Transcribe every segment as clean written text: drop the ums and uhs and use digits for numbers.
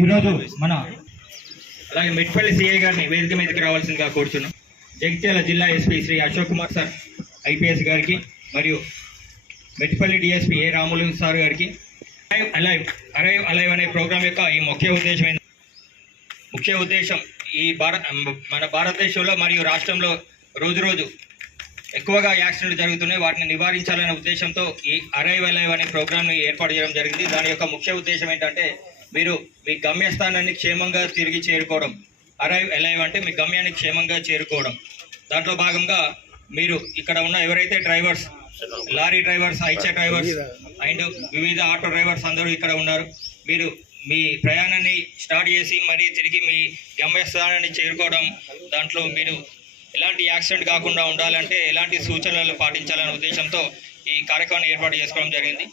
ఈరోజు మన అలాగే మెట్పల్లి సిఐ గారిని వేదిక మీదకి రావాల్సిందిగా కోరుచున్నాం. జగిత్యాల జిల్లా SP Shri Ashok Kumar sir IPS గారికి మరియు Metpally DSP A Ramulu sir గారికి అరైవ్ అలైవ్ అనే ప్రోగ్రాం యొక్క ఈ ముఖ్య ఉద్దేశం ఈ మన భారతదేశంలో మరియు రాష్ట్రంలో రోజు ఎక్కువగా యాక్సిడెంట్లు జరుగుతున్నాయి. వాటిని నివారించాలనే ఉద్దేశంతో ఈ అరైవ్ అలైవ్ అనే ప్రోగ్రామ్ని ఏర్పాటు చేయడం జరిగింది. దాని యొక్క ముఖ్య ఉద్దేశం ఏంటంటే మీరు మీ గమ్యస్థానాన్ని క్షేమంగా తిరిగి చేరుకోవడం. అరైవ్ అలైవ్ అంటే మీ గమ్యాన్ని క్షేమంగా చేరుకోవడం. దాంట్లో భాగంగా మీరు ఇక్కడ ఉన్న ఎవరైతే drivers, lorry drivers, Eicher drivers and వివిధ ఆటో డ్రైవర్స్ అందరూ ఇక్కడ ఉన్నారు. మీరు మీ ప్రయాణాన్ని స్టార్ట్ చేసి మరీ తిరిగి మీ గమ్యస్థానాన్ని చేరుకోవడం, దాంట్లో మీరు ఎలాంటి యాక్సిడెంట్ కాకుండా ఉండాలంటే ఎలాంటి సూచనలు పాటించాలనే ఉద్దేశంతో ఈ కార్యక్రమాన్ని ఏర్పాటు చేసుకోవడం జరిగింది.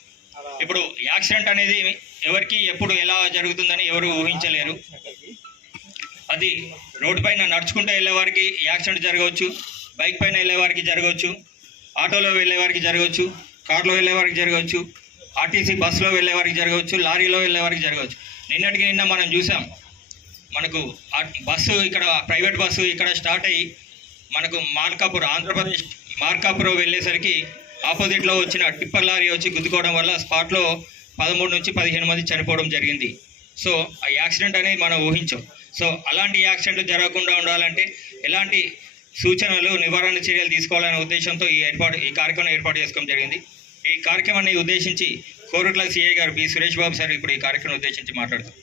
ఇప్పుడు యాక్సిడెంట్ అనేది ఎవరికి ఎప్పుడు ఎలా జరుగుతుందని ఎవరు ఊహించలేరు. అది రోడ్డు పైన నడుచుకుంటూ వెళ్ళే వారికి యాక్సిడెంట్ జరగవచ్చు, బైక్ పైన వెళ్ళే వారికి జరగవచ్చు, ఆటోలో వెళ్ళే వారికి జరగవచ్చు, కార్లో వెళ్ళే వారికి జరగవచ్చు, ఆర్టీసీ బస్సులో వెళ్ళే వారికి జరగవచ్చు, లారీలో వెళ్ళే వారికి జరగవచ్చు. నిన్నటికి నిన్న మనం చూసాం, మనకు బస్సు ఇక్కడ ప్రైవేట్ బస్సు ఇక్కడ స్టార్ట్ అయ్యి మనకు మార్కాపురం, ఆంధ్రప్రదేశ్ మార్కాపురం వెళ్ళేసరికి ఆపోజిట్లో వచ్చిన టిప్పర్ లారీ వచ్చి గుద్దుకోవడం వల్ల స్పాట్లో 13 నుంచి 15 మంది చనిపోవడం జరిగింది. సో ఆ యాక్సిడెంట్ అనేది మనం ఊహించాం. సో అలాంటి యాక్సిడెంట్లు జరగకుండా ఉండాలంటే ఎలాంటి సూచనలు, నివారణ చర్యలు తీసుకోవాలనే ఉద్దేశంతో ఈ కార్యక్రమం ఏర్పాటు చేసుకోవడం జరిగింది. ఈ కార్యక్రమాన్ని ఉద్దేశించి కోరుట్ల సిఐ గారు బి సురేష్ బాబు సార్ ఇప్పుడు ఈ కార్యక్రమం ఉద్దేశించి మాట్లాడుతారు.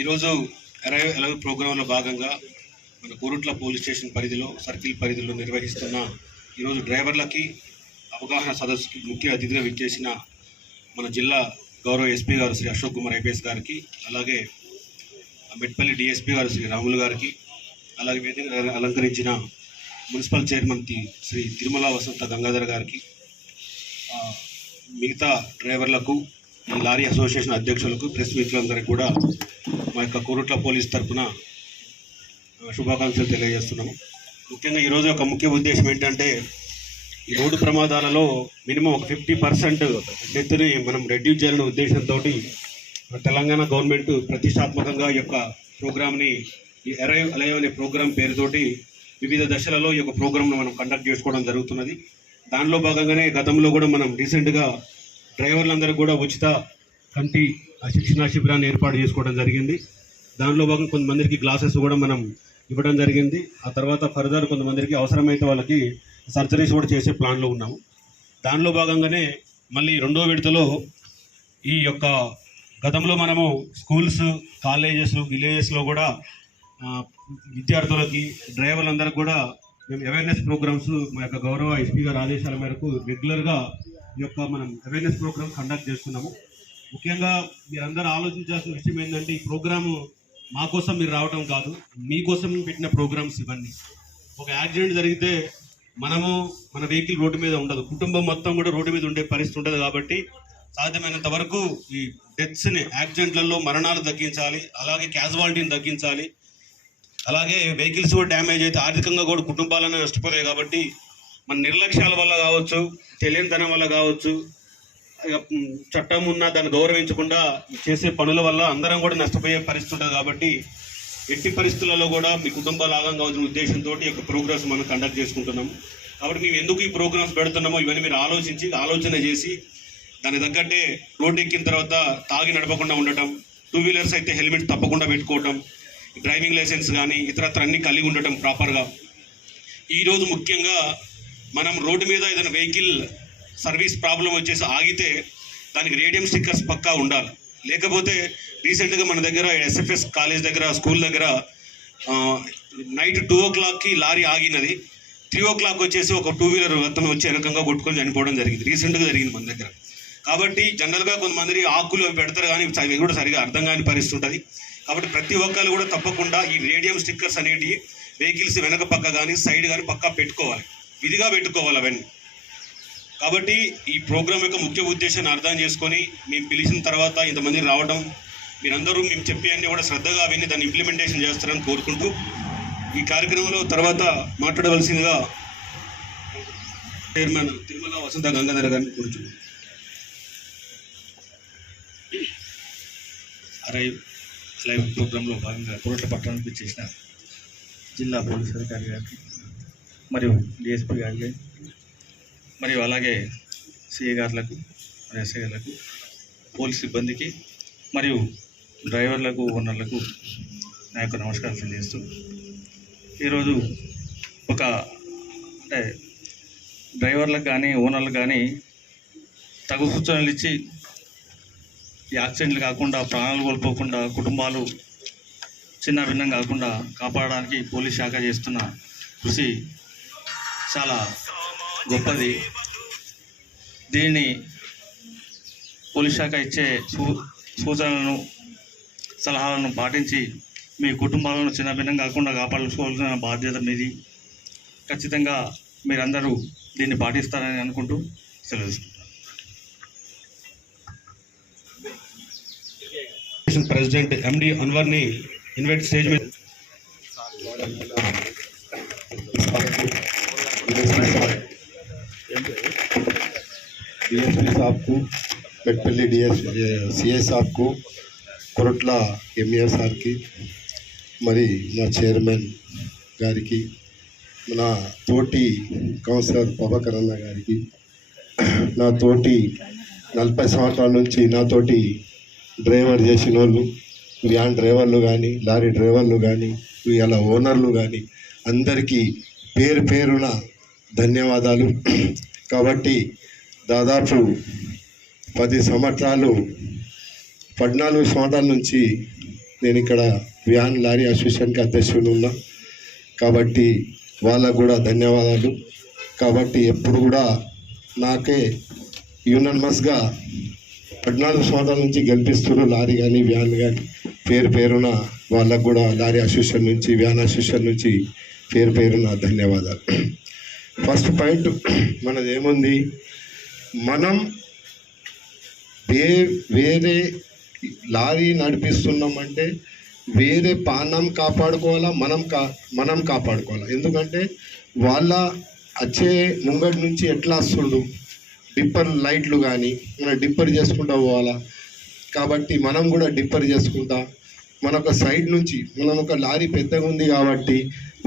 ఈరోజు అరైవ్ అలైవ్ ప్రోగ్రాంలో భాగంగా మన కోరుట్ల పోలీస్ స్టేషన్ పరిధిలో, సర్కిల్ పరిధిలో నిర్వహిస్తున్న ఈరోజు డ్రైవర్లకి అవగాహన సదస్సుకి ముఖ్య అతిథిగా విచ్చేసిన మన జిల్లా గౌరవ ఎస్పీ గారు శ్రీ అశోక్ కుమార్ ఐపీఎస్ గారికి, అలాగే మెట్పల్లి డిఎస్పీ గారు శ్రీ రాములు గారికి, అలాగే వేదిక అలంకరించిన మున్సిపల్ చైర్మన్ శ్రీ తిరుమల వసంత గంగాధర్ గారికి, మిగతా డ్రైవర్లకు, ఈ లారీ అసోసియేషన్ అధ్యక్షులకు, ప్రెస్ మిత్రులందరికీ కూడా మా యొక్క కోరుట్ల పోలీస్ తరఫున శుభాకాంక్షలు తెలియజేస్తున్నాము. ముఖ్యంగా ఈరోజు ఒక ముఖ్య ఉద్దేశం ఏంటంటే, ఈ రోడ్డు ప్రమాదాలలో మినిమం ఒక 50% డెత్ని మనం రెడ్యూస్ చేయాలనే ఉద్దేశంతో తెలంగాణ గవర్నమెంట్ ప్రతిష్టాత్మకంగా ఈ యొక్క ప్రోగ్రామ్ని, ఈ అరైవ్ అలైవ్ అనే ప్రోగ్రాం పేరుతోటి వివిధ దశలలో ఈ యొక్క ప్రోగ్రామ్ను మనం కండక్ట్ చేసుకోవడం జరుగుతున్నది. దానిలో భాగంగానే గతంలో కూడా మనం రీసెంట్గా డ్రైవర్లందరూ కూడా ఉచిత కంటి శిక్షణా శిబిరాన్ని ఏర్పాటు చేసుకోవడం జరిగింది. దానిలో భాగంగా కొంతమందికి గ్లాసెస్ కూడా మనం ఇవ్వడం జరిగింది. ఆ తర్వాత ఫర్దర్ కొంతమందికి అవసరమైతే వాళ్ళకి సర్జరీస్ కూడా చేసే ప్లాన్లో ఉన్నాము. దానిలో భాగంగానే మళ్ళీ రెండో విడతలో ఈ యొక్క గతంలో మనము స్కూల్స్, కాలేజెస్, విలేజెస్లో కూడా విద్యార్థులకి, డ్రైవర్లందరికీ కూడా మేము అవేర్నెస్ ప్రోగ్రామ్స్ మా యొక్క గౌరవ ఎస్పీ గారి ఆదేశాల మేరకు రెగ్యులర్గా ఈ యొక్క మనం అవేర్నెస్ ప్రోగ్రామ్ కండక్ట్ చేస్తున్నాము. ముఖ్యంగా మీరందరూ ఆలోచించాల్సిన విషయం ఏంటంటే, ఈ ప్రోగ్రాము మా కోసం మీరు రావడం కాదు, మీకోసం పెట్టిన ప్రోగ్రామ్స్ ఇవన్నీ. ఒక యాక్సిడెంట్ జరిగితే మనము మన వెహికల్ రోడ్డు మీద ఉండదు, కుటుంబం మొత్తం కూడా రోడ్డు మీద ఉండే పరిస్థితి ఉంటుంది. కాబట్టి సాధ్యమైనంత వరకు ఈ డెత్స్ని, యాక్సిడెంట్లలో మరణాలు తగ్గించాలి, అలాగే క్యాజువాలిటీని తగ్గించాలి. అలాగే వెహికల్స్ కూడా డ్యామేజ్ అయితే ఆర్థికంగా కూడా కుటుంబాలను నష్టపోతాయి. కాబట్టి మన నిర్లక్ష్యాల వల్ల కావచ్చు, తెలియనితనం వల్ల కావచ్చు, చట్టం ఉన్నా దాన్ని గౌరవించకుండా చేసే పనుల వల్ల అందరం కూడా నష్టపోయే పరిస్థితి ఉంటుంది. కాబట్టి ఎట్టి పరిస్థితులలో కూడా మీ కుటుంబాలు ఆగం కావాల్సిన ఉద్దేశంతో ఈ యొక్క ప్రోగ్రామ్స్ మనం కండక్ట్ చేసుకుంటున్నాము. కాబట్టి మేము ఎందుకు ఈ ప్రోగ్రామ్స్ పెడుతున్నామో ఇవన్నీ మీరు ఆలోచన చేసి దాని తగ్గట్టే రోడ్ ఎక్కిన తర్వాత తాగి నడపకుండా ఉండటం, 2 వీలర్స్ అయితే హెల్మెట్ తప్పకుండా పెట్టుకోవటం, డ్రైవింగ్ లైసెన్స్ కానీ ఇతరత్ర అన్నీ కలిగి ఉండటం ప్రాపర్గా. ఈరోజు ముఖ్యంగా మనం రోడ్డు మీద ఏదైనా వెహికల్ సర్వీస్ ప్రాబ్లం వచ్చేసి ఆగితే దానికి రేడియం స్టిక్కర్స్ పక్కా ఉండాలి. లేకపోతే రీసెంట్గా మన దగ్గర ఎస్ఎఫ్ఎస్ కాలేజ్ దగ్గర, స్కూల్ దగ్గర నైట్ 2 o'clockకి లారీ ఆగినది. 3 o'clock వచ్చేసి ఒక 2 వీలర్ అతను వచ్చి వెనకంగా కొట్టుకొని చనిపోవడం జరిగింది. రీసెంట్గా జరిగింది మన దగ్గర. కాబట్టి జనరల్గా కొంతమంది ఆకులు పెడతారు కానీ అవి కూడా సరిగా అర్థం కాని పరిస్థితి ఉంటుంది. కాబట్టి ప్రతి ఒక్కరు కూడా తప్పకుండా ఈ రేడియం స్టిక్కర్స్ అనేటివి వెహికల్స్ వెనక పక్క కానీ సైడ్ కానీ పక్కా పెట్టుకోవాలి, విధిగా పెట్టుకోవాలి అవన్నీ. కాబట్టి ఈ ప్రోగ్రాం యొక్క ముఖ్య ఉద్దేశాన్ని అర్థం చేసుకొని మేము పిలిచిన తర్వాత ఇంతమంది రావడం, మీరందరూ మేము చెప్పి అన్నీ కూడా శ్రద్ధగా విని దాన్ని ఇంప్లిమెంటేషన్ చేస్తారని కోరుకుంటూ ఈ కార్యక్రమంలో తర్వాత మాట్లాడవలసిందిగా చైర్మన్ తిరుమల వసంత గంగాధర గారిని కోరుచున్నాను. అరైవ్ లైవ్ ప్రోగ్రాంలో భాగంగా కోరట్ల పట్టణానికి చేసిన జిల్లా పోలీస్ అధికారి గారికి మరియు డిఎస్పీ గారికి మరియు అలాగే సిఐ గారులకు మరియు ఎస్ఐ గారులకు పోలీస్ సిబ్బందికి మరియు డ్రైవర్లకు ఓనర్లకు నా యొక్క నమస్కారం తెలియజేస్తూ ఈరోజు ఒక అంటే డ్రైవర్లకు కానీ ఓనర్లకు కానీ తగు సూచనలు ఇచ్చి ఈ యాక్సిడెంట్లు కాకుండా ప్రాణాలు కోల్పోకుండా కుటుంబాలు చిన్న భిన్నం కాకుండా కాపాడడానికి పోలీస్ శాఖ చేస్తున్న కృషి చాలా గొప్పది. దీన్ని పోలీస్ శాఖ ఇచ్చే సూచనలను సలహాలను పాటించి మీ కుటుంబాలను చిన్న భిన్నం కాకుండా కాపాడుకోవాల్సిన బాధ్యత మీది. ఖచ్చితంగా మీరందరూ దీన్ని పాటిస్తారని అనుకుంటూ సెలవు తీసుకుంటాను. ప్రెసిడెంట్ ఎండి అన్వర్ని ఇన్వైట్ స్టేజ్ మీద डीएसपी साहब को पेटपल्ली सीए साहब को कोरట్ల ఎంఈఆర్ సార్కి మరి నా చైర్మన్ గారికి నా తోటి కౌన్సిలర్ ప్రభాకర్ అన్న గారికి నా తోటి 40 సంవత్సరాల నుంచి నాతోటి డ్రైవర్ చేసిన వాళ్ళు వ్యాన్ డ్రైవర్లు కానీ లారీ డ్రైవర్లు కానీ ఇలా ఓనర్లు కానీ అందరికీ పేరు పేరున ధన్యవాదాలు. కాబట్టి దాదాపు 14 సంవత్సరాల నుంచి నేను ఇక్కడ వ్యాన్ లారీ అసోసియేషన్కి అధ్యక్షుడు ఉన్నా. కాబట్టి వాళ్ళకు కూడా ధన్యవాదాలు. కాబట్టి ఎప్పుడు కూడా నాకే యూనన్మస్గా 14 సంవత్సరాల నుంచి గెలిపిస్తున్నారు లారీ కానీ వ్యాన్ కానీ పేరు పేరున వాళ్ళకు కూడా లారీ అసోసియేషన్ నుంచి వ్యాన్ అసోసియేషన్ నుంచి పేరు పేరున ధన్యవాదాలు. ఫస్ట్ పాయింట్ మనది ఏముంది, మనం వేరే లారీ నడిపిస్తున్నామంటే వేరే పానం కాపాడుకోవాలా, మనం కాపాడుకోవాలా. ఎందుకంటే వాళ్ళ వచ్చే ముంగటి నుంచి ఎట్లా వస్తుండు డిప్పర్ లైట్లు కానీ మనం డిప్పర్ చేసుకుంటూ పోవాలా. కాబట్టి మనం కూడా డిప్పర్ చేసుకుంటా మనొక సైడ్ నుంచి మనం ఒక లారీ పెద్దగా ఉంది కాబట్టి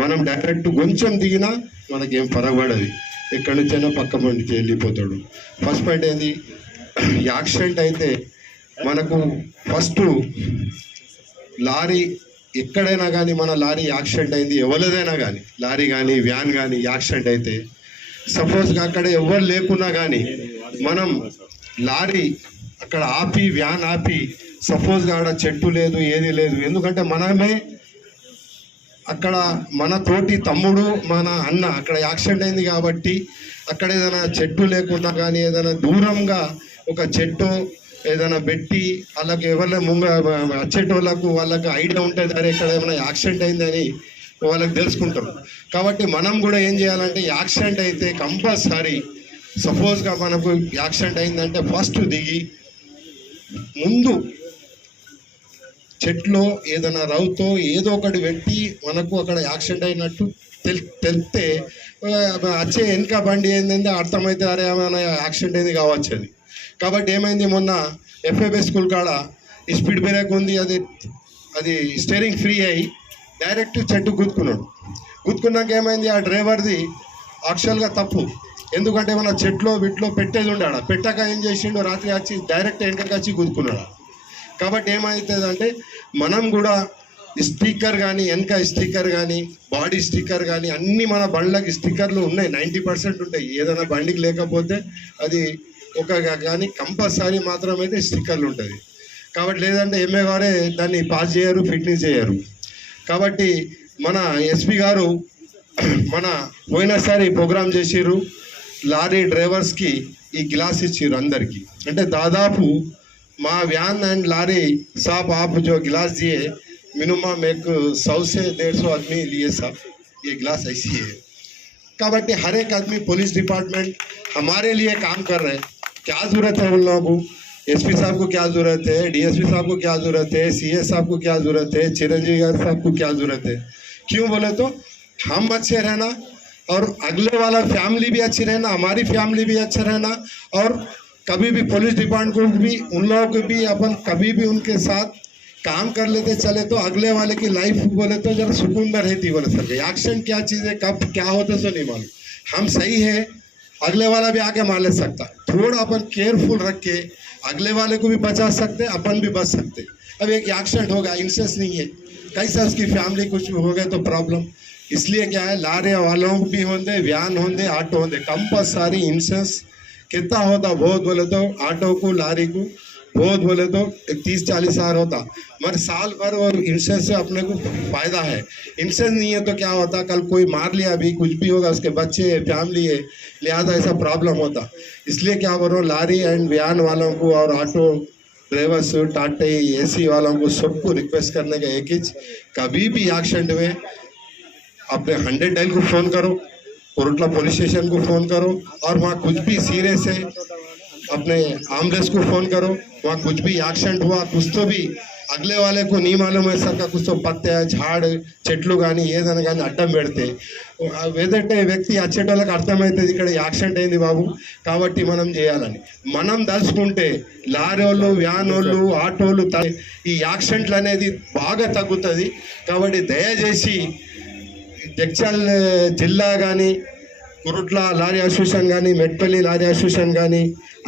మనం డైరెక్ట్ కొంచెం దిగినా మనకేం పరగబడదు, ఎక్కడి నుంచైనా పక్క నుంచి వెళ్ళిపోతాడు. ఫస్ట్ పాయింట్ ఏంది, యాక్సిడెంట్ అయితే మనకు ఫస్ట్ లారీ ఎక్కడైనా కానీ మన లారీ యాక్సిడెంట్ అయింది ఎవరిదైనా కానీ లారీ కానీ వ్యాన్ కానీ యాక్సిడెంట్ అయితే సపోజ్గా అక్కడ ఎవరు లేకున్నా కానీ మనం లారీ అక్కడ ఆపి వ్యాన్ ఆపి సపోజ్గా అక్కడ చెట్టు లేదు ఏది లేదు, ఎందుకంటే మనమే అక్కడ మన తోటి తమ్ముడు మన అన్న అక్కడ యాక్సిడెంట్ అయింది కాబట్టి అక్కడ ఏదైనా చెట్టు లేకున్నా కానీ ఏదైనా దూరంగా ఒక చెట్టు ఏదైనా పెట్టి వాళ్ళకి ఎవరి వచ్చేటోళ్ళకు వాళ్ళకి ఐడియా ఉంటుంది, అరే ఇక్కడ ఏమైనా యాక్సిడెంట్ అయిందని వాళ్ళకి తెలుసుకుంటారు. కాబట్టి మనం కూడా ఏం చేయాలంటే యాక్సిడెంట్ అయితే కంపల్సరీ సపోజ్గా మనకు యాక్సిడెంట్ అయిందంటే ఫస్ట్ దిగి ముందు చెట్లో ఏదైనా రౌతో ఏదో ఒకటి పెట్టి మనకు అక్కడ యాక్సిడెంట్ అయినట్టు తెలిస్తే వచ్చే వెనుక బండి ఏంటంటే అర్థమైతే అరే ఏమైనా యాక్సిడెంట్ అయింది కావచ్చు అది. కాబట్టి ఏమైంది, మొన్న ఎఫ్ఏబీ స్కూల్ కాడ ఈ స్పీడ్ బ్రేక్ ఉంది, అది స్టీరింగ్ ఫ్రీ అయ్యి డైరెక్ట్ చెట్టు గుద్దుకున్నాక ఏమైంది, ఆ డ్రైవర్ది యాక్చువల్గా తప్పు. ఎందుకంటే మన చెట్లో వీటిలో పెట్టేది ఉండాడు, పెట్టాక ఏం చేసిండో రాత్రి వచ్చి డైరెక్ట్ వెనకకి వచ్చి గుద్దుకున్నాడు. కాబట్టి ఏమవుతుందంటే మనం కూడా స్టిక్కర్ కానీ వెనక స్టిక్కర్ కానీ బాడీ స్టిక్కర్ కానీ అన్నీ మన బండ్లకి స్టిక్కర్లు ఉన్నాయి, 90% ఉంటాయి. ఏదైనా బండికి లేకపోతే అది ఒక కానీ కంపల్సరీ మాత్రం అయితే స్టిక్కర్లు ఉంటుంది. కాబట్టి లేదంటే ఎంఏ గారే దాన్ని పాస్ చేయరు, ఫిట్నెస్ చేయరు. కాబట్టి మన ఎస్పీ గారు మన పోయినసారి ప్రోగ్రామ్ చేసిర్రు, లారీ డ్రైవర్స్కి ఈ గ్లాస్ ఇచ్చిర్రు అందరికీ. అంటే దాదాపు మా व्यान एंड लारी साहब आप जो गिलास दिए मिनिमम एक 100 से 150 आदमी लिए साहब, ये गिलास ऐसी है. కాబట్టి हर एक आदमी पुलिस डिपार्टमेंट हमारे लिए काम कर रहे हैं. क्या ज़रूरत है उन लोगों को, एसपी साहब को क्या ज़रूरत है, डीएसपी साहब को क्या ज़रूरत है, सीए साहब को क्या ज़रूरत है, चिरंजीवी साहब को क्या ज़रूरत है. क्यों बोले तो हम अच्छे रहना और अगले वाला फैमिली भी अच्छी रहना, हमारी फैमिली भी अच्छा रहना। और कभी भी पुलिस डिपार्टमेंट को भी उन लोगों को भी अपन कभी भी उनके साथ काम कर लेते चले तो अगले वाले की लाइफ बोले तो जरा सुकून में रहती। बोले सर एक्शन क्या चीज़ है, कब क्या होता सो नहीं मालूम। हम सही है, अगले वाला भी आके मार ले सकता। थोड़ा अपन केयरफुल रख के अगले वाले को भी बचा सकते, अपन भी बच सकते। अब एक एक्सीडेंट होगा, इंश्योरेंस नहीं है, कैसा उसकी फैमिली कुछ हो गया तो प्रॉब्लम। इसलिए क्या है, लारे वालों भी होंगे, व्यान होंगे, ऑटो होंगे, कंपल्सरी इंश्योरेंस कितना होता बहुत बोले तो ऑटो को लारी को बहुत बोले तो 30-40 हज़ार होता, मगर साल भर और इंश्योरेंस से अपने को फायदा है। इंश्योरेंस नहीं है तो क्या होता, कल कोई मार लिया भी कुछ भी होगा, उसके बच्चे है, फैमिली है, लिहाजा ऐसा प्रॉब्लम होता। इसलिए क्या बोलो, लारी एंड व्यान वालों को और ऑटो ड्राइवर्स, टाटे एसी वालों को सबको रिक्वेस्ट करने का एक ही, कभी भी एक्सीडेंट में अपने 100 डायल को फ़ोन करो, कोरटला पुलिस स्टेशन को फ़ोन करो, और वहाँ कुछ भी सीरियस है अपने एम्बुलेंस को फ़ोन करो। वहाँ कुछ भी एक्सीडेंट हुआ, कुछ तो भी अगले वाले को नहीं मालूम है सर का, कुछ तो पत्ते झाड़ చెట్లు కానీ ఏదైనా కానీ అడ్డం పెడితే ఏదంటే వ్యక్తి వచ్చేటోళ్ళకి అర్థమవుతుంది ఇక్కడ యాక్సిడెంట్ అయింది బాబు, కాబట్టి మనం చేయాలని మనం దలుచుకుంటే లారీ వాళ్ళు, వ్యాన్ వాళ్ళు, ఆటోలు ఈ యాక్సిడెంట్లు అనేది బాగా తగ్గుతుంది। కాబట్టి దయచేసి జగిత్యాల జిల్లా కానీ, కురుట్ల లారీ అసోసియేషన్ కానీ, మెట్పల్లి లారీ అసోసియేషన్ కానీ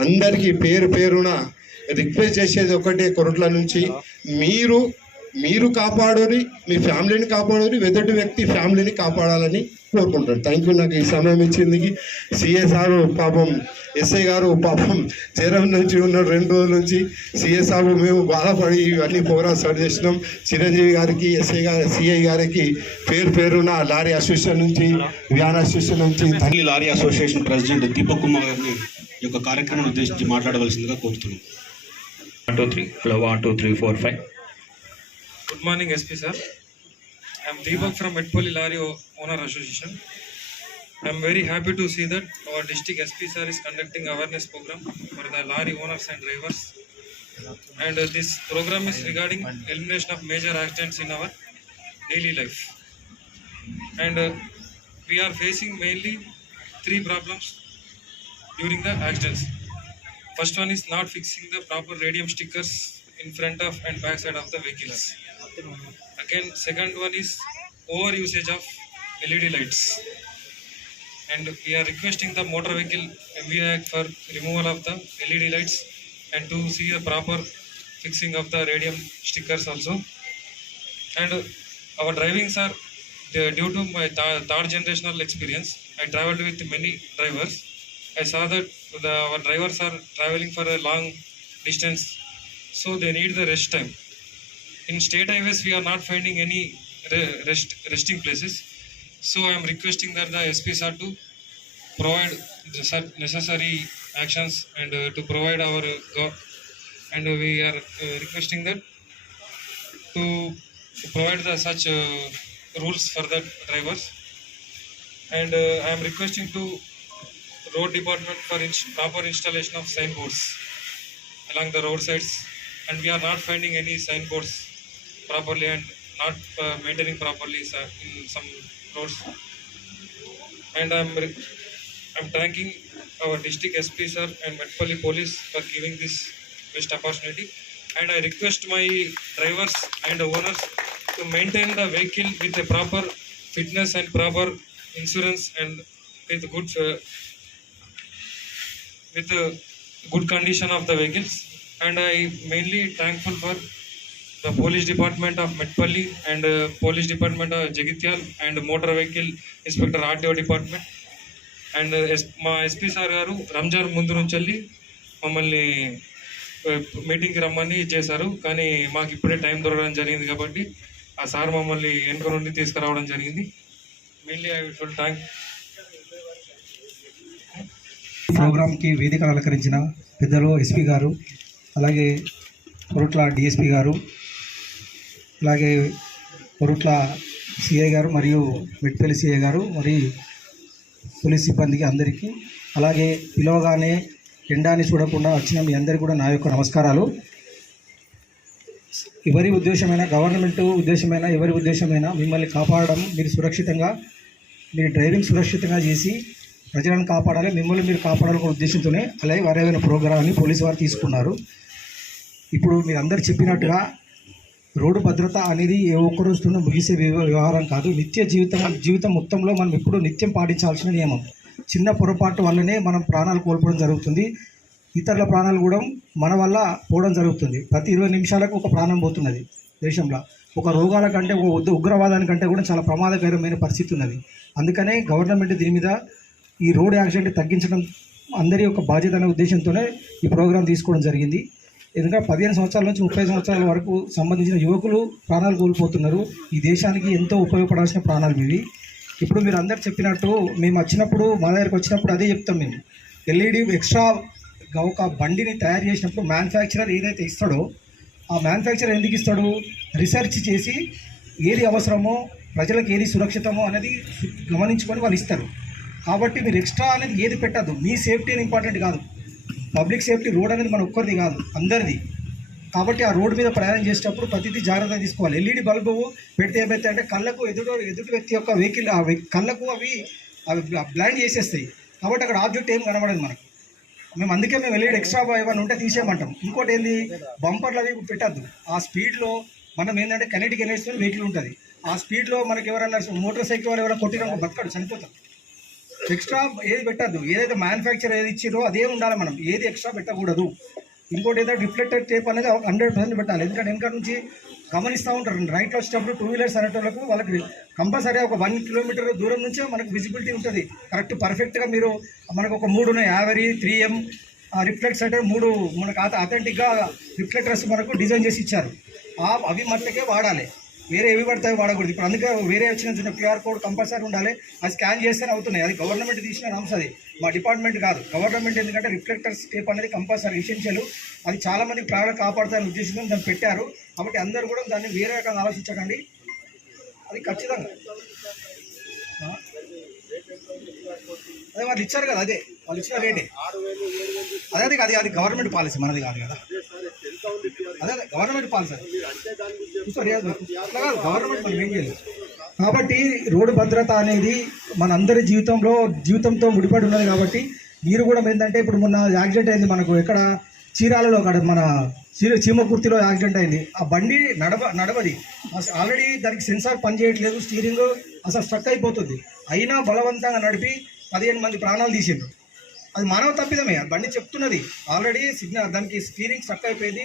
అందరికీ పేరు పేరున రిక్వెస్ట్ చేసేది ఒకటే, కొరట్ల నుంచి మీరు కాపాడోరి, మీ ఫ్యామిలీని కాపాడోరి, ఎదుటి వ్యక్తి ఫ్యామిలీని కాపాడాలని కోరుకుంటారు। థ్యాంక్ యూ నాకు ఈ సమయం ఇచ్చింది। సిఏ సారు పాపం, ఎస్ఐ గారు పాపం జ్వరం నుంచి ఉన్నారు 2 రోజుల నుంచి। సిఏ సారు మేము బాధపడి ఇవన్నీ ప్రోగ్రామ్స్ స్టార్ట్ చేసినాం। చిరంజీవి గారికి, ఎస్ఐ గారి, సిఐ గారికి పేరు పేరున లారీ అసోసియేషన్ నుంచి, వ్యాన్ అసోసియేషన్ నుంచి lorry association president Deepak Kumar గారిని ఈ యొక్క కార్యక్రమాన్ని ఉద్దేశించి మాట్లాడవలసిందిగా కోరుతున్నాం। 1 2 3 hello 1 2 3 4 5 Good morning, SP sir. I am Deepak from Medpalli Lorry Owner Association. I am very happy to see that our district SP sir is conducting awareness program for the lorry owners and drivers. And this program is regarding elimination of major accidents in our daily life. And we are facing mainly 3 problems during the accidents. First one is not fixing the proper radium stickers in front of and back side of the vehicles. Again, second one is over usage of LED lights. And we are requesting the motor vehicle MVA Act for removal of the LED lights and to see a proper fixing of the radium stickers also. And our drivings are due to my third generational experience. I traveled with many drivers. I saw that our drivers are traveling for a long distance, so they need the rest time. In state highways, we are not finding any resting places. So I am requesting that the SPs are to provide the necessary actions and to provide our and we are requesting that to provide the such rules for the drivers. And I am requesting to road department for proper installation of signboards along the roadsides, and we are not finding any signboards properly and not maintaining properly in some roads. And I'm thanking our district SP sir and Medpalli police for giving this best opportunity. And I request my drivers and owners to maintain the vehicle with a proper fitness and proper insurance and with good condition of the vehicles. And I mainly thankful for the police department of Medpalli and police department of Jagityal and motor vehicle inspector RTO department and మా SP sir గారు రంజాన్ ముందు నుంచి మమ్మల్ని మీటింగ్కి రమ్మని చేశారు, కానీ మాకు ఇప్పుడే టైం దొరకడం జరిగింది కాబట్టి ఆ సార్ మమ్మల్ని వెనుక నుండి తీసుకురావడం జరిగింది. మెయిన్లీ ఐ షుడ్ థ్యాంక్ ప్రోగ్రామ్కి వేదికను అలంకరించిన పెద్దలు ఎస్పీ గారు, అలాగే కొరుట్ల డిఎస్పీ గారు, అలాగే కొరుట్ల సిఐ గారు మరియు మెట్పల్లి సిఐ గారు, మరి పోలీస్ సిబ్బందికి అందరికీ, అలాగే పిలవగానే ఎండాన్ని చూడకుండా వచ్చిన మీ అందరికీ కూడా నా యొక్క నమస్కారాలు. ఎవరి ఉద్దేశమైనా, గవర్నమెంట్ ఉద్దేశమైనా, ఎవరి ఉద్దేశమైనా మిమ్మల్ని కాపాడడం, మీరు సురక్షితంగా, మీరు డ్రైవింగ్ సురక్షితంగా చేసి ప్రజలను కాపాడాలి, మిమ్మల్ని మీరు కాపాడాలనే ఉద్దేశంతోనే అలాగే వారేమైనా ప్రోగ్రామ్ని పోలీసు వారు తీసుకున్నారు. ఇప్పుడు మీరు అందరు చెప్పినట్టుగా రోడ్డు భద్రత అనేది ఏ ఒక్క రోజుతోనూ ముగిసే వ్యవహారం కాదు. నిత్య జీవితం మొత్తంలో మనం ఎప్పుడూ నిత్యం పాటించాల్సిన నియమం. చిన్న పొరపాటు వల్లనే మనం ప్రాణాలు కోల్పోవడం జరుగుతుంది. ఇతరుల ప్రాణాలు కూడా మన వల్ల పోవడం జరుగుతుంది. ప్రతి 20 నిమిషాలకు ఒక ప్రాణం పోతున్నది దేశంలో. ఒక రోగాల కంటే, ఒక ఉగ్రవాదానికంటే కూడా చాలా ప్రమాదకరమైన పరిస్థితి ఉన్నది. అందుకనే గవర్నమెంట్ దీని మీద ఈ రోడ్ యాక్సిడెంట్ తగ్గించడం అందరి యొక్క బాధ్యత అనే ఉద్దేశంతోనే ఈ ప్రోగ్రాం తీసుకోవడం జరిగింది. ఎందుకంటే 15 సంవత్సరాల నుంచి 30 సంవత్సరాల వరకు సంబంధించిన యువకులు ప్రాణాలు కోల్పోతున్నారు. ఈ దేశానికి ఎంతో ఉపయోగపడాల్సిన ప్రాణాలు ఇవి. ఇప్పుడు మీరు అందరు చెప్పినట్టు మేము వచ్చినప్పుడు, మా దగ్గరికి వచ్చినప్పుడు అదే చెప్తాం. మేము ఎల్ఈడి ఎక్స్ట్రా ఒక బండిని తయారు చేసినప్పుడు మ్యానుఫ్యాక్చరర్ ఏదైతే ఇస్తాడో ఆ మ్యానుఫ్యాక్చరర్ ఎందుకు ఇస్తాడు? రీసెర్చ్ చేసి ఏది అవసరమో, ప్రజలకు ఏది సురక్షితమో అనేది గమనించుకొని వాళ్ళు ఇస్తారు. కాబట్టి మీరు ఎక్స్ట్రా అనేది ఏది పెట్టద్దు. మీ సేఫ్టీ అనేది ఇంపార్టెంట్ కాదు. పబ్లిక్ సేఫ్టీ, రోడ్ అనేది మన ఒక్కరిది కాదు, అందరిది. కాబట్టి ఆ రోడ్డు మీద ప్రయాణం చేసేటప్పుడు ప్రతిదీ జాగ్రత్త తీసుకోవాలి. ఎల్ఈడి బల్బు పెడితే ఏమైతే అంటే కళ్ళకు ఎదుటి వ్యక్తి యొక్క వెహికల్ కళ్ళకు అవి బ్లైండ్ చేసేస్తాయి. కాబట్టి అక్కడ ఆబ్జెక్ట్ ఏం కనబడదు మనకు. అందుకే మేము ఎల్ఈడి ఎక్స్ట్రా ఏమైనా ఉంటే తీసేయమంటాం. ఇంకోటి ఏంది, బంపర్లు అవి పెట్టద్దు. ఆ స్పీడ్లో మనం ఏంటంటే కనెక్టిక్ ఎనర్జీ వెహికల్ ఉంటుంది. ఆ స్పీడ్లో మనకి ఎవరైనా మోటార్ సైకిల్ వాళ్ళు ఎవరైనా కొట్టినా బతకడు, చనిపోతాం. ఎక్స్ట్రా ఏది పెట్టద్దు. ఏదైతే మ్యానుఫ్యాక్చర్ ఏది ఇచ్చిరో అదే ఉండాలి. మనం ఏది ఎక్స్ట్రా పెట్టకూడదు. ఇంకోటి ఏదో రిఫ్లెక్టర్ టేప్ అనేది 100% పెట్టాలి. ఎందుకంటే వెనక నుంచి గమనిస్తూ ఉంటారు. రైట్లో వచ్చేటప్పుడు 2 వీలర్స్ అనేటోళ్ళకు వాళ్ళకి కంపల్సరీ ఒక 1 కిలోమీటర్ దూరం నుంచే మనకు విజిబిలిటీ ఉంటుంది. కరెక్ట్ పర్ఫెక్ట్గా మీరు మనకు ఒక 3 ఉన్నాయి. యావరీ, 3M రిఫ్లెక్ట్స్ అంటే 3 మనకు అథెంటిక్గా రిఫ్లెక్టర్స్ మనకు డిజైన్ చేసి ఇచ్చారు. అవి మట్టుకే వాడాలి. వేరే ఏవి పడతాయి వాడకూడదు. ఇప్పుడు అందుకే వేరే వచ్చిన క్యూఆర్ కోడ్ కంపల్సరీ ఉండాలి. అది స్కాన్ చేస్తేనే అవుతున్నాయి. అది గవర్నమెంట్ తీసిన నామ్స్, అది మా డిపార్ట్మెంట్ కాదు. గవర్నమెంట్ ఎందుకంటే రిఫ్లెక్టర్స్ టేప్ అనేది కంపల్సరీ ఎసెన్షియల్. అది చాలామంది ప్రాణాలు కాపాడుతారని ఉద్దేశంతో దాన్ని పెట్టారు. కాబట్టి అందరూ కూడా దాన్ని వేరే రకంగా ఆలోచించకండి. అది ఖచ్చితంగా అదే వాళ్ళు ఇచ్చారు కదా, అదే వాళ్ళు ఇచ్చిన రేటే అదే. అది గవర్నమెంట్ పాలసీ, మనది కాదు కదా. అదే గవర్నమెంట్ పాలసీ, అట్లా కాదు గవర్నమెంట్ మనం ఏం చేయలేదు. కాబట్టి రోడ్డు భద్రత అనేది మన అందరి జీవితంతో ముడిపడి ఉన్నది. కాబట్టి మీరు కూడా ఏంటంటే ఇప్పుడు మొన్న యాక్సిడెంట్ అయింది మనకు ఎక్కడ చీరాలలో, అక్కడ మన చీమకుర్తిలో యాక్సిడెంట్ అయింది. ఆ బండి నడవది. ఆల్రెడీ దానికి సెన్సార్ పనిచేయట్లేదు, స్టీరింగ్ అసలు స్ట్రక్ అయిపోతుంది. అయినా బలవంతంగా నడిపి 15 మంది ప్రాణాలు తీసిండ్రు. అది మానవ తప్పిదమే. బండి చెప్తున్నది ఆల్రెడీ సిగ్నల్, దానికి స్టీరింగ్ స్ట్రక్ అయిపోయింది,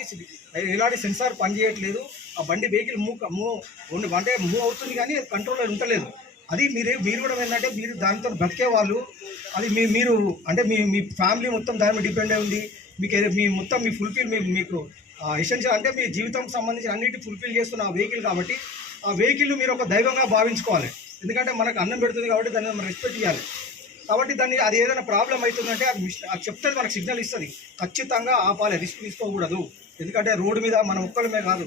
ఎలాంటి సెన్సార్ పనిచేయట్లేదు. ఆ బండి వెహికల్ మూవ్ అవుతుంది కానీ అది కంట్రోల్లో ఉంటలేదు. అది మీరు కూడా ఏంటంటే మీరు దానితో బతికే వాళ్ళు, అది మీరు అంటే మీ ఫ్యామిలీ మొత్తం దాని మీద డిపెండ్ అయి ఉంది. మీకు మీ ఫుల్ఫిల్ మీకు ఎసెన్షియల్ అంటే మీ జీవితం సంబంధించిన అన్నిటి ఫుల్ఫిల్ చేస్తున్న ఆ వెహికల్. కాబట్టి ఆ వెహికల్ మీరు ఒక దైవంగా భావించుకోవాలి. ఎందుకంటే మనకు అన్నం పెడుతుంది కాబట్టి దాన్ని మనం రెస్పెక్ట్ ఇవ్వాలి. కాబట్టి దాన్ని అది ఏదైనా ప్రాబ్లం అవుతుందంటే అది చెప్తుంది, మనకు సిగ్నల్ ఇస్తుంది. ఖచ్చితంగా ఆపాలి, రిస్క్ తీసుకోకూడదు. ఎందుకంటే రోడ్డు మీద మనం ఒక్కరిమే కాదు,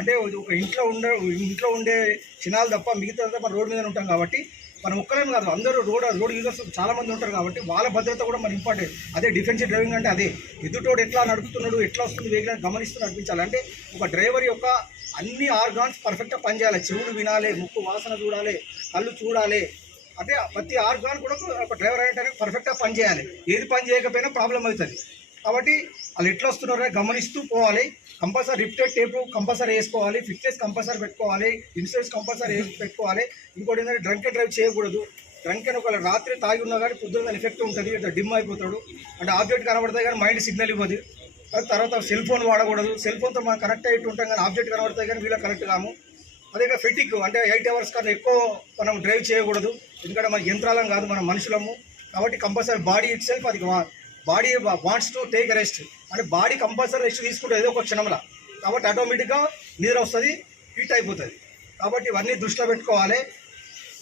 అంటే ఒక ఇంట్లో ఉండే క్షణాలు తప్ప మిగతా మన రోడ్డు మీద ఉంటాం. కాబట్టి మనం ఒక్కరేం కాదు, అందరూ రోడ్ యూజర్స్ చాలామంది ఉంటారు. కాబట్టి వాళ్ళ భద్రత కూడా మన ఇంపార్టెంట్. అదే డిఫెన్సివ్ డ్రైవింగ్ అంటే అదే. ఎదుటోడు ఎట్లా నడుపుతున్నాడు, ఎట్లా వస్తుంది వెహికల్ గమనిస్తూ నడిపించాలి. అంటే ఒక డ్రైవర్ యొక్క అన్ని ఆర్గాన్స్ పర్ఫెక్ట్గా పనిచేయాలి. చెవులు వినాలి, ముక్కు వాసన చూడాలి, కళ్ళు చూడాలి. అంటే ప్రతి ఆర్గాన్ కూడా ఒక డ్రైవర్ అంటే పర్ఫెక్ట్గా పనిచేయాలి. ఏది పని చేయకపోయినా ప్రాబ్లం అవుతుంది. కాబట్టి వాళ్ళు ఎట్లా వస్తున్నారో గమనిస్తూ పోవాలి. కంపల్సరీ రిఫ్లెక్ట్ టేప్ కంపల్సరీ వేసుకోవాలి, ఫిట్నెస్ కంపల్సరీ పెట్టుకోవాలి, ఇన్సూరెన్స్ కంపల్సరీ పెట్టుకోవాలి. ఇంకోటి ఏంటంటే డ్రంక్ అండ్ డ్రైవ్ చేయకూడదు. డ్రంక్ అని ఒకవేళ రాత్రి తాగి ఉన్నా కానీ పొద్దున్న ఎఫెక్ట్ ఉంటుంది, ఇట్లా డిమ్ అయిపోతాడు. అంటే ఆబ్జెక్ట్ కనబడతాయి కానీ మైండ్ సిగ్నల్ ఇవ్వదు. తర్వాత సెల్ ఫోన్ వాడకూడదు. సెల్ ఫోన్తో మనం కనెక్ట్ అయ్యి ఉంటాం కానీ ఆబ్జెక్ట్ కనబడతాయి కానీ వీళ్ళకి కనెక్ట్ కాము. అదే ఫెటిక్ అంటే 8 hours కన్నా ఎక్కువ మనం డ్రైవ్ చేయకూడదు. ఎందుకంటే మన యంత్రాలం కాదు, మనం మనుషులము. కాబట్టి కంపల్సరీ బాడీ ఇట్ సెల్ఫ్, అది body wants to take rest. అంటే బాడీ కంపల్సరీ రెస్ట్ తీసుకుంటుంది ఏదో ఒక క్షణంలో. కాబట్టి ఆటోమేటిక్గా నిద్ర వస్తుంది, హీట్ అయిపోతుంది. కాబట్టి ఇవన్నీ దృష్టిలో పెట్టుకోవాలి.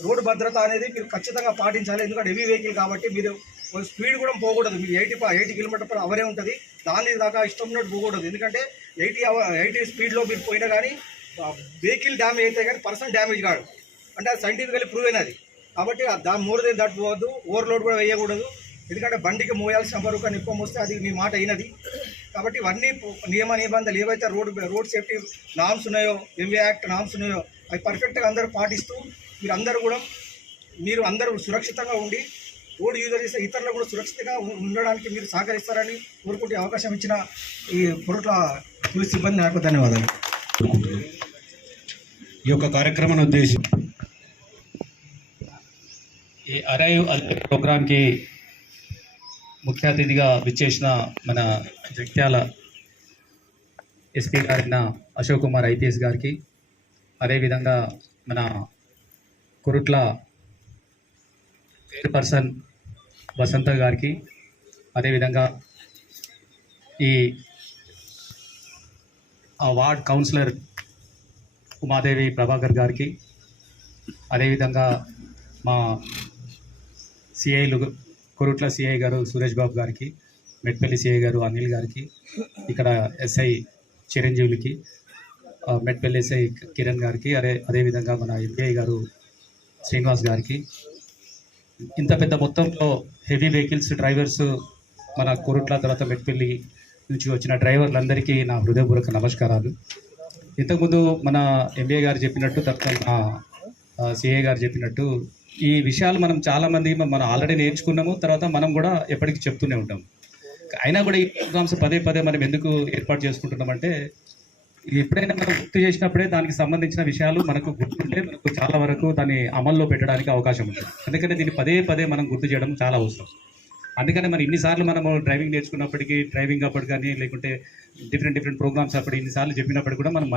రోడ్డు భద్రత అనేది మీరు ఖచ్చితంగా పాటించాలి. ఎందుకంటే హెవీ వెహికల్ కాబట్టి మీరు స్పీడ్ కూడా పోకూడదు. మీరు 80 km/h వరే దాని దాకా ఇష్టం ఉన్నట్టు పోకూడదు. ఎందుకంటే 80 స్పీడ్లో మీరు పోయినా కానీ వెహికల్ డ్యామేజ్ అయితే కానీ పర్సన్ డ్యామేజ్ కాదు. అంటే అది సైంటిఫికల్లీ ప్రూవ్ అయినది. కాబట్టి మోర్ దెన్ దట్ పోవద్దు, ఓవర్లోడ్ కూడా వేయకూడదు. ఎందుకంటే బండికి మోయాల్సిన బరువు కానీ ఎక్కువ మోస్తే అది మీ మాట అయినది. కాబట్టి ఇవన్నీ నియమ నిబంధనలు ఏవైతే రోడ్ సేఫ్టీ నామ్స్ ఉన్నాయో, ఎంవీ యాక్ట్ నామ్స్ ఉన్నాయో అవి పర్ఫెక్ట్గా అందరూ పాటిస్తూ మీరు అందరూ సురక్షితంగా ఉండి రోడ్ యూజర్ చేసే ఇతరులు కూడా సురక్షితంగా ఉండడానికి మీరు సహకరిస్తారని కోరుకుంటే అవకాశం ఇచ్చిన ఈ పొరుట్ల పోలీస్ సిబ్బంది నాకు ధన్యవాదాలు. ఈ యొక్క కార్యక్రమాన్ని ఉద్దేశించి ఈ అరైవ్ ప్రోగ్రాంకి ముఖ్య అతిథిగా విచ్చేసిన మన జగిత్యాల ఎస్పీ గారైన అశోక్ కుమార్ ఐపీఎస్ గారికి, అదేవిధంగా మన కురుట్ల చైర్పర్సన్ వసంత గారికి, అదేవిధంగా ఈ వార్డ్ కౌన్సిలర్ ఉమాదేవి ప్రభాకర్ గారికి, అదేవిధంగా మా సిఐలు కురుట్ల సిఐ గారు సురేష్ బాబు గారికి, మెట్పల్లి సిఐ గారు అనిల్ గారికి, ఇక్కడ ఎస్ఐ చిరంజీవులకి, మెట్పల్లి ఎస్ఐ కిరణ్ గారికి, అదేవిధంగా మన ఎంపీఐ గారు శ్రీనివాస్ గారికి, ఇంత పెద్ద మొత్తంలో హెవీ వెహికల్స్ డ్రైవర్స్ మన కురుట్ల తర్వాత మెట్పల్లి నుంచి వచ్చిన డ్రైవర్లందరికీ నా హృదయపూర్వక నమస్కారాలు. ఇంతకుముందు మన ఎంబీఏ గారు చెప్పినట్టు, తర్వాత సిఏ గారు చెప్పినట్టు ఈ విషయాలు మనం చాలామంది మనం ఆల్రెడీ నేర్చుకున్నాము, తర్వాత మనం కూడా ఎప్పటికీ చెప్తూనే ఉంటాం. అయినా కూడా ఈ ప్రోగ్రామ్స్ పదే పదే మనం ఎందుకు ఏర్పాటు చేసుకుంటున్నామంటే, ఎప్పుడైనా మనం గుర్తు చేసినప్పుడే దానికి సంబంధించిన విషయాలు మనకు గుర్తుంటే మనకు చాలా వరకు దాన్ని అమల్లో పెట్టడానికి అవకాశం ఉంటుంది. అందుకని దీన్ని పదే పదే మనం గుర్తు చేయడం చాలా అవసరం. అందుకని మరి ఇన్నిసార్లు మనము డ్రైవింగ్ నేర్చుకున్నప్పటికీ, డ్రైవింగ్ అప్పటి కానీ లేకుంటే డిఫరెంట్ ప్రోగ్రామ్స్ అప్పుడు ఇన్నిసార్లు చెప్పినప్పుడు కూడా మనం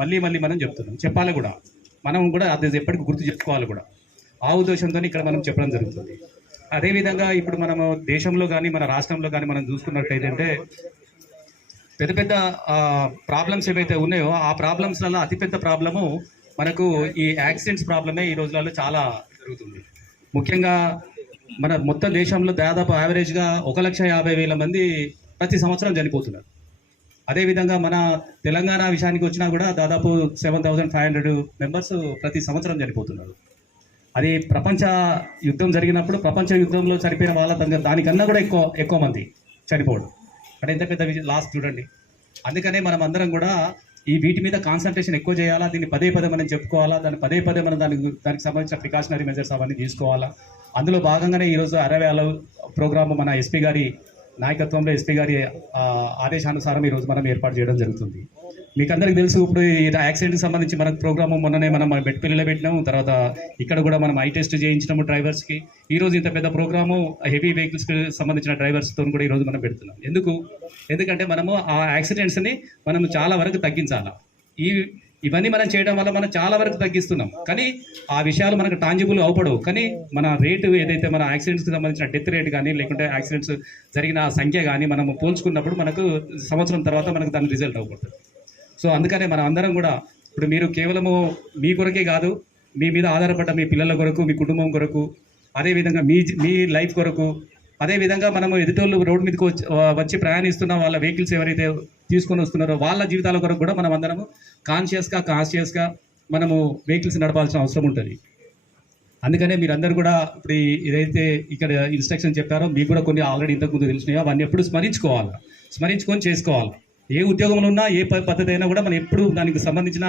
మళ్ళీ మనం చెప్తున్నాం, చెప్పాలి కూడా, మనం కూడా అది ఎప్పటికీ గుర్తు చేసుకోవాలి కూడా. ఆ ఉద్దేశంతో ఇక్కడ మనం చెప్పడం జరుగుతుంది. అదేవిధంగా ఇప్పుడు మనము దేశంలో కానీ మన రాష్ట్రంలో కానీ మనం చూసుకున్నట్టయితే పెద్ద పెద్ద ప్రాబ్లమ్స్ ఏవైతే ఉన్నాయో ఆ ప్రాబ్లమ్స్లలో అతిపెద్ద ప్రాబ్లము మనకు ఈ యాక్సిడెంట్స్ ప్రాబ్లమే ఈ రోజులలో చాలా జరుగుతుంది. ముఖ్యంగా మన మొత్తం దేశంలో దాదాపు యావరేజ్గా 1,50,000 మంది ప్రతి సంవత్సరం చనిపోతున్నారు. అదేవిధంగా మన తెలంగాణ విషయానికి వచ్చినా కూడా దాదాపు 7,500 మెంబర్స్ ప్రతి సంవత్సరం చనిపోతున్నారు. అది ప్రపంచ యుద్ధం జరిగినప్పుడు ప్రపంచ యుద్ధంలో చనిపోయిన వాళ్ళ దానికన్నా కూడా ఎక్కువ మంది చనిపోవడం అంటే ఎంత పెద్ద లాస్ చూడండి. అందుకనే మనం అందరం కూడా వీటి మీద కాన్సన్ట్రేషన్ ఎక్కువ చేయాలా, దీన్ని పదే మనం చెప్పుకోవాలా, దాన్ని పదే మనం దానికి సంబంధించిన ప్రికాషనరీ మెజర్స్ అవన్నీ తీసుకోవాలా. అందులో భాగంగానే ఈరోజు అరైవ్ ప్రోగ్రామ్ మన ఎస్పీ గారి నాయకత్వంలో, ఎస్పీ గారి ఆదేశానుసారం ఈరోజు మనం ఏర్పాటు చేయడం జరుగుతుంది. మీకు అందరికీ తెలుసు, ఇప్పుడు ఈ యాక్సిడెంట్కి సంబంధించి మనకు ప్రోగ్రామ్ మొన్ననే మనం మెట్పల్లిలో పెట్టినాము, తర్వాత ఇక్కడ కూడా మనం ఐ టెస్ట్ చేయించినాము డ్రైవర్స్కి. ఈరోజు ఇంత పెద్ద ప్రోగ్రాము హెవీ వెహికల్స్కి సంబంధించిన డ్రైవర్స్తో కూడా ఈరోజు మనం పెడుతున్నాం. ఎందుకంటే మనము ఆ యాక్సిడెంట్స్ని మనం చాలా వరకు తగ్గించాలి. ఇవన్నీ మనం చేయడం వల్ల మనం చాలా వరకు తగ్గిస్తున్నాం, కానీ ఆ విషయాలు మనకు టాంజిబుల్ అవపడవు. కానీ మన రేటు ఏదైతే మన యాక్సిడెంట్స్కి సంబంధించిన డెత్ రేట్ కానీ లేకుంటే యాక్సిడెంట్స్ జరిగిన సంఖ్య కానీ మనం పోల్చుకున్నప్పుడు మనకు సంవత్సరం తర్వాత మనకు దాని రిజల్ట్ అవ్వబడుతుంది. సో అందుకనే మనం అందరం కూడా ఇప్పుడు మీరు కేవలము మీ కొరకే కాదు, మీ మీద ఆధారపడ్డ మీ పిల్లల కొరకు, మీ కుటుంబం కొరకు, అదేవిధంగా మీ లైఫ్ కొరకు, అదేవిధంగా మనము ఎదుటోళ్ళు రోడ్డు మీదకి వచ్చి ప్రయాణిస్తున్న వాళ్ళ వెహికల్స్ ఎవరైతే తీసుకొని వస్తున్నారో వాళ్ళ జీవితాల కొరకు కూడా మనం అందరము కాన్షియస్గా మనము వెహికల్స్ నడపాల్సిన అవసరం ఉంటుంది. అందుకనే మీరందరూ కూడా ఇప్పుడు ఏదైతే ఇక్కడ ఇన్స్ట్రక్షన్ చెప్పారో మీకు కూడా కొన్ని ఆల్రెడీ ఇంతకుముందు తెలిసినాయో అవన్నీ ఎప్పుడు స్మరించుకొని చేసుకోవాలి. ఏ ఉద్యోగంలో ఉన్నా ఏ పద్ధతి అయినా కూడా మనం ఎప్పుడు దానికి సంబంధించిన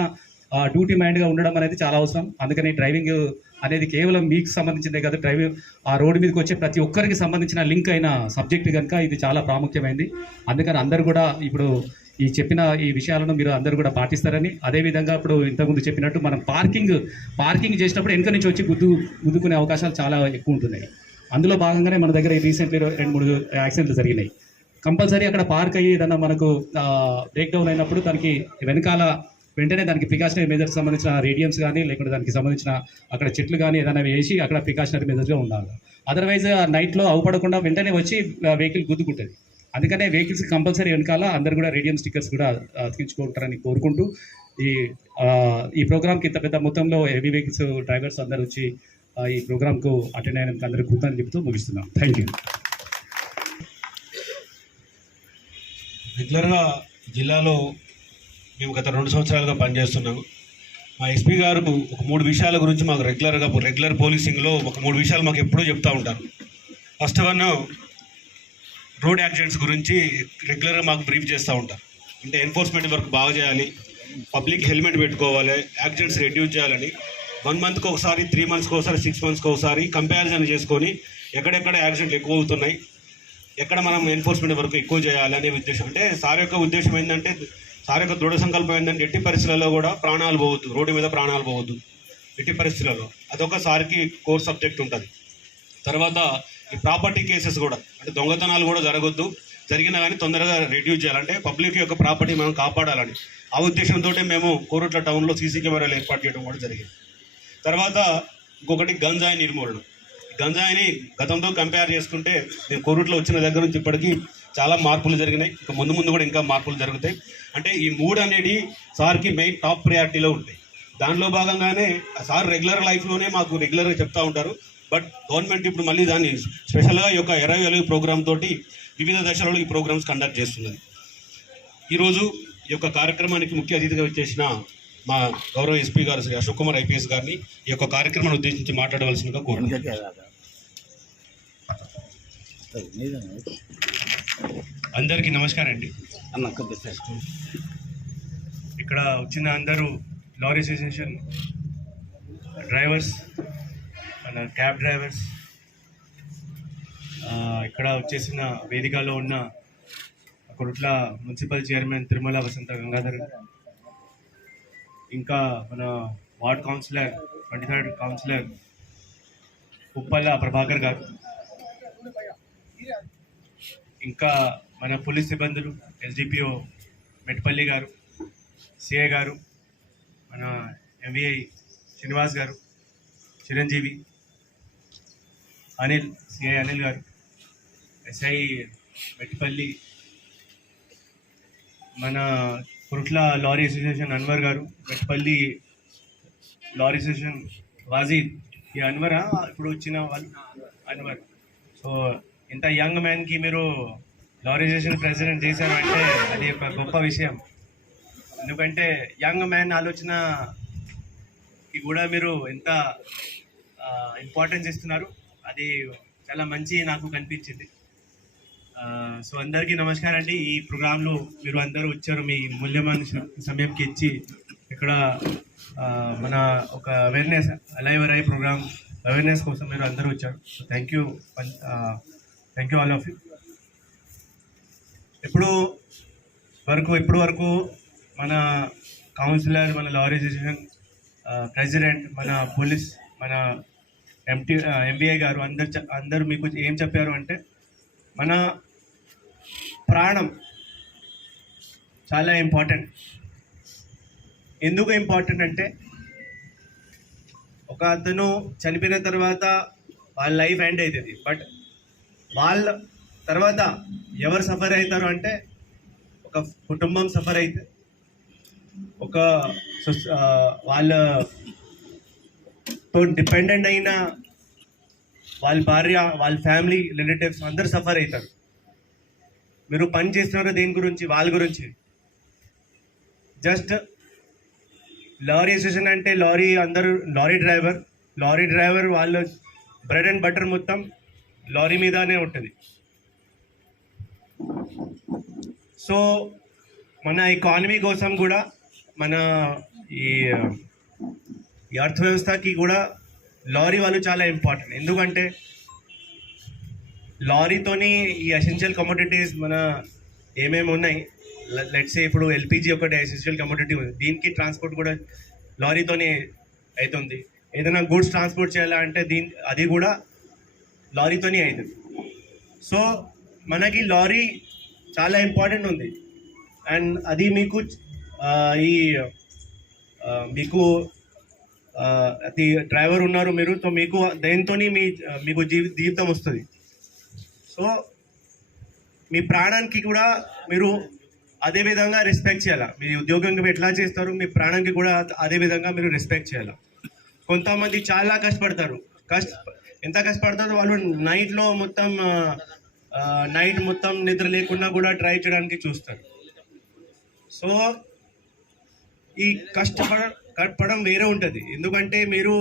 డ్యూటీ మైండ్గా ఉండడం అనేది చాలా అవసరం. అందుకని డ్రైవింగ్ అనేది కేవలం మీకు సంబంధించిందే కాదు, డ్రైవింగ్ ఆ రోడ్డు మీదకి వచ్చే ప్రతి ఒక్కరికి సంబంధించిన లింక్ అయిన సబ్జెక్ట్ కనుక ఇది చాలా ప్రాముఖ్యమైనది. అందుకని అందరూ కూడా ఇప్పుడు చెప్పిన ఈ విషయాలను మీరు అందరూ కూడా పాటిస్తారని, అదేవిధంగా ఇప్పుడు ఇంతకుముందు చెప్పినట్టు మనం పార్కింగ్ చేసినప్పుడు వెనుక నుంచి వచ్చి గుద్దుకునే అవకాశాలు చాలా ఎక్కువ ఉంటున్నాయి. అందులో భాగంగానే మన దగ్గర రీసెంట్లీ 2-3 యాక్సిడెంట్లు జరిగినాయి. కంపల్సరీ అక్కడ పార్క్ అయ్యి ఏదన్నా మనకు బ్రేక్ డౌన్ అయినప్పుడు దానికి వెంటనే దానికి ప్రికాషనరీ మెజర్స్ సంబంధించిన రేడియమ్స్ కానీ లేకుంటే దానికి సంబంధించిన అక్కడ చెట్లు కానీ ఏదైనా వేసి అక్కడ ప్రికాషనరీ మెజర్స్గా ఉండాలి. అదర్వైజ్ నైట్లో అవపడకుండా వెంటనే వచ్చి వెహికల్ గుద్దుకుంటుంది. అందుకనే వెహికల్స్ కంపల్సరీ వెనకాల అందరు కూడా రేడియం స్టిక్కర్స్ కూడా అతికించుకుంటారని కోరుకుంటూ ఈ ప్రోగ్రామ్కి ఇంత పెద్ద మొత్తంలో హెవీ వెహికల్స్ డ్రైవర్స్ అందరూ వచ్చి ఈ ప్రోగ్రామ్కు అటెండ్ అయినందుకు అందరికీ కృతజ్ఞతలు చెప్తూ ముగిస్తున్నాం. Thank you. రెగ్యులర్గా జిల్లాలో మేము గత 2 సంవత్సరాలుగా పనిచేస్తున్నాము. మా ఎస్పీ గారు ఒక 3 విషయాల గురించి మాకు రెగ్యులర్ పోలీసింగ్లో ఒక 3 విషయాలు మాకు ఎప్పుడూ చెప్తూ ఉంటారు. ఫస్ట్ వన్, రోడ్ యాక్సిడెంట్స్ గురించి రెగ్యులర్గా మాకు బ్రీఫ్ చేస్తూ ఉంటారు. అంటే ఎన్ఫోర్స్మెంట్ వర్క్ బాగా చేయాలి, పబ్లిక్ హెల్మెట్ పెట్టుకోవాలి, యాక్సిడెంట్స్ రెడ్యూస్ చేయాలని 1 మంత్కి ఒకసారి, 3 మంత్స్కి ఒకసారి, 6 మంత్స్కి ఒకసారి కంపారిజన్ చేసుకొని ఎక్కడెక్కడ యాక్సిడెంట్లు ఎక్కువ అవుతున్నాయి, ఎక్కడ మనం ఎన్ఫోర్స్మెంట్ వర్క్ ఎక్కువ చేయాలి అనే ఉద్దేశం. అంటే సార్ యొక్క ఉద్దేశం ఏంటంటే, సార్ యొక్క దృఢ సంకల్పం ఏంటంటే ఎట్టి పరిస్థితులలో కూడా ప్రాణాలు పోవద్దు, రోడ్డు మీద ప్రాణాలు పోవద్దు ఎట్టి పరిస్థితులలో. అదొక సార్కి కోర్ సబ్జెక్ట్ ఉంటుంది. తర్వాత ఈ ప్రాపర్టీ కేసెస్ కూడా, అంటే దొంగతనాలు కూడా జరగొద్దు, జరిగినా కానీ తొందరగా రెడ్యూస్ చేయాలంటే పబ్లిక్ యొక్క ప్రాపర్టీ మనం కాపాడాలని ఆ ఉద్దేశంతో మేము కోరుట్ల టౌన్లో సీసీ కెమెరాలు ఏర్పాటు చేయడం కూడా జరిగింది. తర్వాత ఇంకొకటి గంజాయి నిర్మూలన. గంజాయిని గతంతో కంపేర్ చేసుకుంటే నేను కోరుట్లో వచ్చిన దగ్గర నుంచి ఇప్పటికీ చాలా మార్పులు జరిగినాయి, ఇంకా ముందు ముందు కూడా ఇంకా మార్పులు జరుగుతాయి. అంటే ఈ 3 అనేది సార్కి మెయిన్ టాప్ ప్రయారిటీలో ఉంటాయి. దానిలో భాగంగానే సార్ రెగ్యులర్ లైఫ్లోనే మాకు రెగ్యులర్గా చెప్తూ ఉంటారు. బట్ గవర్నమెంట్ ఇప్పుడు మళ్ళీ దాన్ని స్పెషల్గా ఈ యొక్క 20 వెలుగు ప్రోగ్రామ్ తోటి వివిధ దశలలో ఈ ప్రోగ్రామ్స్ కండక్ట్ చేస్తున్నది. ఈరోజు ఈ యొక్క కార్యక్రమానికి ముఖ్య అతిథిగా వచ్చేసిన మా గౌరవ ఎస్పీ గారు శ్రీ అశోక్ కుమార్ ఐపీఎస్ గారిని ఈ యొక్క కార్యక్రమాన్ని ఉద్దేశించి మాట్లాడవలసిందిగా కోరుతున్నాను. అందరికీ నమస్కారం అండి. ఇక్కడ వచ్చిన అందరూ లారీ అసోసియేషన్ డ్రైవర్స్, మన క్యాబ్ డ్రైవర్స్, ఇక్కడ వచ్చేసిన వేదికలో ఉన్న కొరుట్ల మున్సిపల్ చైర్మన్ తిరుమల వసంత గంగాధర్, ఇంకా మన ward councillor 23rd councillor Uppala Prabhakar garu, ఇంకా మన పోలీస్ సిబ్బందులు ఎస్డిపిఓ మెట్పల్లి గారు, సిఐ గారు, మన ఎంవిఐ శ్రీనివాస్ గారు, చిరంజీవి, అనిల్, సిఐ అనిల్ గారు, ఎస్ఐ మెట్పల్లి, మన కురుట్ల లారీ అసోసియేషన్ అన్వర్ గారు, మెట్పల్లి లారీ అసోసియేషన్ వాజీద్, ఈ అన్వరా ఇప్పుడు వచ్చిన వాళ్ళు అన్వర్. సో ఇంత యంగ్ మ్యాన్కి మీరు లారీ అసోసియేషన్ ప్రెసిడెంట్ చేశారంటే అది ఒక గొప్ప విషయం. ఎందుకంటే యంగ్ మ్యాన్ ఆలోచనకి కూడా మీరు ఎంత ఇంపార్టెన్స్ ఇస్తున్నారు, అది చాలా మంచి నాకు కనిపించింది. సో అందరికీ నమస్కారం అండి. ఈ ప్రోగ్రాంలో మీరు అందరూ వచ్చారు, మీ మూల్యమైన సమయంకి ఇచ్చి ఇక్కడ మన ఒక awareness alive Arai programme awareness కోసం మీరు అందరూ వచ్చారు. So thank you all of you. ఇప్పుడు వరకు మన కౌన్సిలర్, మన లారీ అసోసియేషన్ ప్రెసిడెంట్, మన పోలీస్, మన ఎంబీఐ గారు అందరూ మీకు ఏం చెప్పారు అంటే మన ప్రాణం చాలా ఇంపార్టెంట్. ఎందుకు ఇంపార్టెంట్ అంటే ఒక అతను చనిపోయిన తర్వాత వాళ్ళ లైఫ్ ఎండ్ అవుతుంది, బట్ వాళ్ళ తర్వాత ఎవరు సఫర్ అవుతారు అంటే ఒక కుటుంబం సఫర్ అవుతుంది, ఒక వాళ్ళతో డిపెండెంట్ అయిన వాళ్ళ భార్య, వాళ్ళ ఫ్యామిలీ, రిలేటివ్స్ అందరు సఫర్ అవుతారు. మీరు పని చేస్తున్నారు దేని గురించి? వాళ్ళ గురించి. జస్ట్ లారీ అసోసియేషన్ అంటే లారీ డ్రైవర్ వాళ్ళ బ్రెడ్ అండ్ బటర్ మొత్తం లారీ మీదనే ఉంటుంది. సో మన ఎకానమీ కోసం కూడా, మన ఈ అర్థవ్యవస్థకి కూడా లారీ వాళ్ళు చాలా ఇంపార్టెంట్. ఎందుకంటే లారీతోని ఈ ఎసెన్షియల్ కమోడిటీస్ మన ఏమేమి ఉన్నాయి, లెట్స్ సే ఇప్పుడు ఎల్పిజి ఒకటి ఎసెన్షియల్ కమోడిటీ ఉంది, దీనికి ట్రాన్స్పోర్ట్ కూడా లారీతోనే అవుతుంది. ఏదైనా గూడ్స్ ట్రాన్స్పోర్ట్ చేయాలంటే అది కూడా లారీతోనే అవుతుంది. సో మనకి లారీ చాలా ఇంపార్టెంట్ ఉంది. అండ్ అది మీకు అది డ్రైవర్ ఉన్నారు మీరు, సో మీకు దేంతో మీకు జీవితం వస్తుంది. సో మీ ప్రాణానికి కూడా మీరు అదే విధంగా రెస్పెక్ట్ చేయాలి. మీ ఉద్యోగం ఎట్లా చేస్తారు, మీ ప్రాణానికి కూడా అదే విధంగా మీరు రెస్పెక్ట్ చేయాలి. కొంతమంది చాలా కష్టపడతారు. ఎంత కష్టపడతారో వాళ్ళు నైట్ మొత్తం నిద్ర లేకుండా కూడా డ్రైవ్ చేయడానికి చూస్తారు. సో ఈ కష్టపడడం వేరే ఉంటుంది. ఎందుకంటే మీరు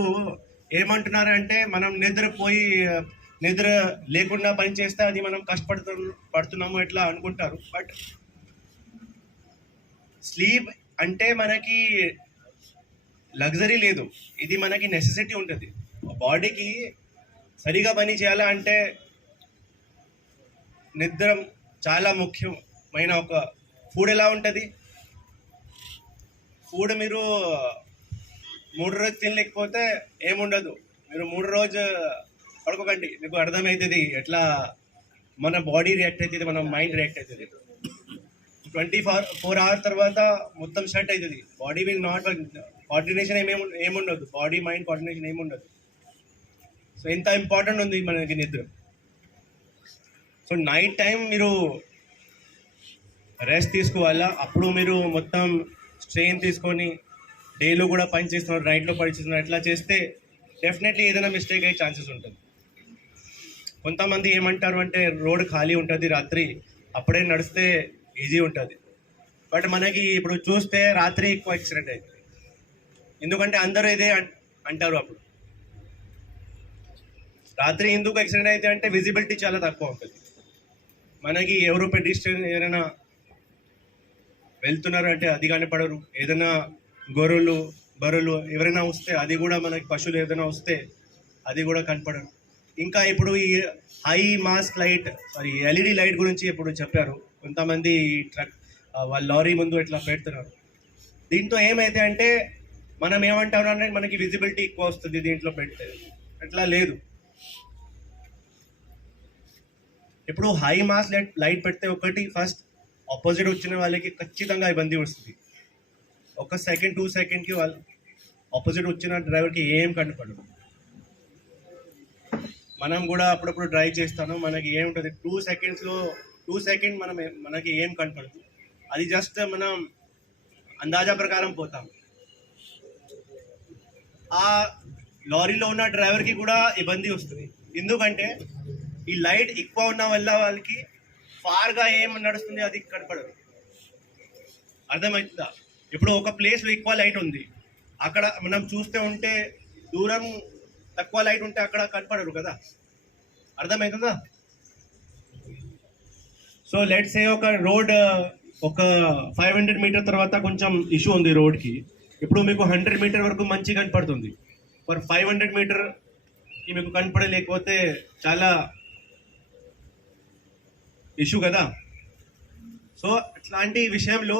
ఏమంటున్నారంటే మనం నిద్రపోయి నిద్ర లేకుండా పని చేస్తే అది మనం పడుతున్నాము ఎట్లా అనుకుంటారు. బట్ స్లీప్ అంటే మనకి లగ్జరీ లేదు, ఇది మనకి నెసెసిటీ ఉంటుంది. బాడీకి సరిగా పని చేయాలా అంటే నిద్ర చాలా ముఖ్యమైన ఒక ఫుడ్. ఎలా ఉంటుంది ఫుడ్, మీరు 3 రోజు తినలేకపోతే ఏముండదు, మీరు 3 రోజు పడుకోకండి, మీకు అర్థమవుతుంది ఎట్లా మన బాడీ రియాక్ట్ అవుతుంది, మన మైండ్ రియాక్ట్ అవుతుంది. 24 hours తర్వాత మొత్తం సెట్ అవుతుంది. బాడీ విల్ నాట్ కోఆర్డినేషన్ ఏముండదు, బాడీ మైండ్ కోఆర్డినేషన్ ఏముండదు. సో ఎంత ఇంపార్టెంట్ ఉంది మనకి నిద్ర. సో నైట్ టైం మీరు రెస్ట్ తీసుకోవాలా. అప్పుడు మీరు మొత్తం స్ట్రెయిన్ తీసుకొని డేలో కూడా పని చేస్తున్నారు, నైట్లో పని చేస్తున్నారు, అట్లా చేస్తే డెఫినెట్లీ ఏదైనా మిస్టేక్ అయ్యే ఛాన్సెస్ ఉంటుంది. కొంతమంది ఏమంటారు అంటే రోడ్ ఖాళీ ఉంటుంది రాత్రి, అప్పుడే నడిస్తే ఈజీ ఉంటుంది. బట్ మనకి ఇప్పుడు చూస్తే రాత్రి ఎక్కువ యాక్సిడెంట్ అవుతుంది. ఎందుకంటే అందరూ ఇదే అంటారు. అప్పుడు రాత్రి ఎందుకు యాక్సిడెంట్ అయితే అంటే విజిబిలిటీ చాలా తక్కువ ఉంటుంది. మనకి ఎవరో పెడిస్ట్రియన్ ఏదైనా వెళ్తున్నారు అంటే అది కనపడరు. ఏదైనా బర్రెలు ఎవరైనా వస్తే అది కూడా మనకి, పశువులు ఏదైనా వస్తే అది కూడా కనపడరు. ఇంకా ఇప్పుడు ఈ high mass light, sorry LED light గురించి ఇప్పుడు చెప్పారు. కొంతమంది ట్రక్ వాళ్ళ లారీ ముందు ఇట్లా పెడుతున్నారు. దీంతో ఏమైతే అంటే మనం ఏమంటారు అంటే మనకి విజిబిలిటీ ఎక్కువ వస్తుంది దీంట్లో పెడితే, అట్లా లేదు. ఇప్పుడు హై మాస్ లైట్ పెడితే ఒకటి ఫస్ట్ ఆపోజిట్ వచ్చిన వాళ్ళకి ఖచ్చితంగా ఇబ్బంది వస్తుంది. 1 సెకండ్ 2 సెకండ్కి వాళ్ళు ఆపోజిట్ వచ్చిన డ్రైవర్కి ఏం కనపడదు. మనం కూడా అప్పుడప్పుడు డ్రైవ్ చేస్తాను, మనకి ఏముంటుంది 2 సెకండ్ మనకి ఏం కనపడదు. అది జస్ట్ మనం అందాజా ప్రకారం పోతాం. ఆ లారీలో ఉన్న డ్రైవర్కి కూడా ఇబ్బంది వస్తుంది. ఎందుకంటే ఈ లైట్ ఎక్కువ ఉన్న వల్ల వాళ్ళకి ఫార్గా ఏం నడుస్తుంది అది కనపడదు. అర్థమవుతుందా? ఇప్పుడు ఒక ప్లేస్లో ఎక్కువ లైట్ ఉంది, అక్కడ మనం చూస్తే ఉంటే దూరం తక్కువ లైట్ ఉంటే అక్కడ కనపడరు కదా. అర్థమవుతుందా? సో లెట్స్ సే ఒక రోడ్ ఒక 500 మీటర్ తర్వాత కొంచెం ఇష్యూ ఉంది రోడ్కి. ఇప్పుడు మీకు 100 మీటర్ వరకు మంచిగా కనపడుతుంది, ఫర్ 500 మీటర్కి మీకు కనపడలేకపోతే చాలా ఇష్యూ కదా. సో అట్లాంటి విషయంలో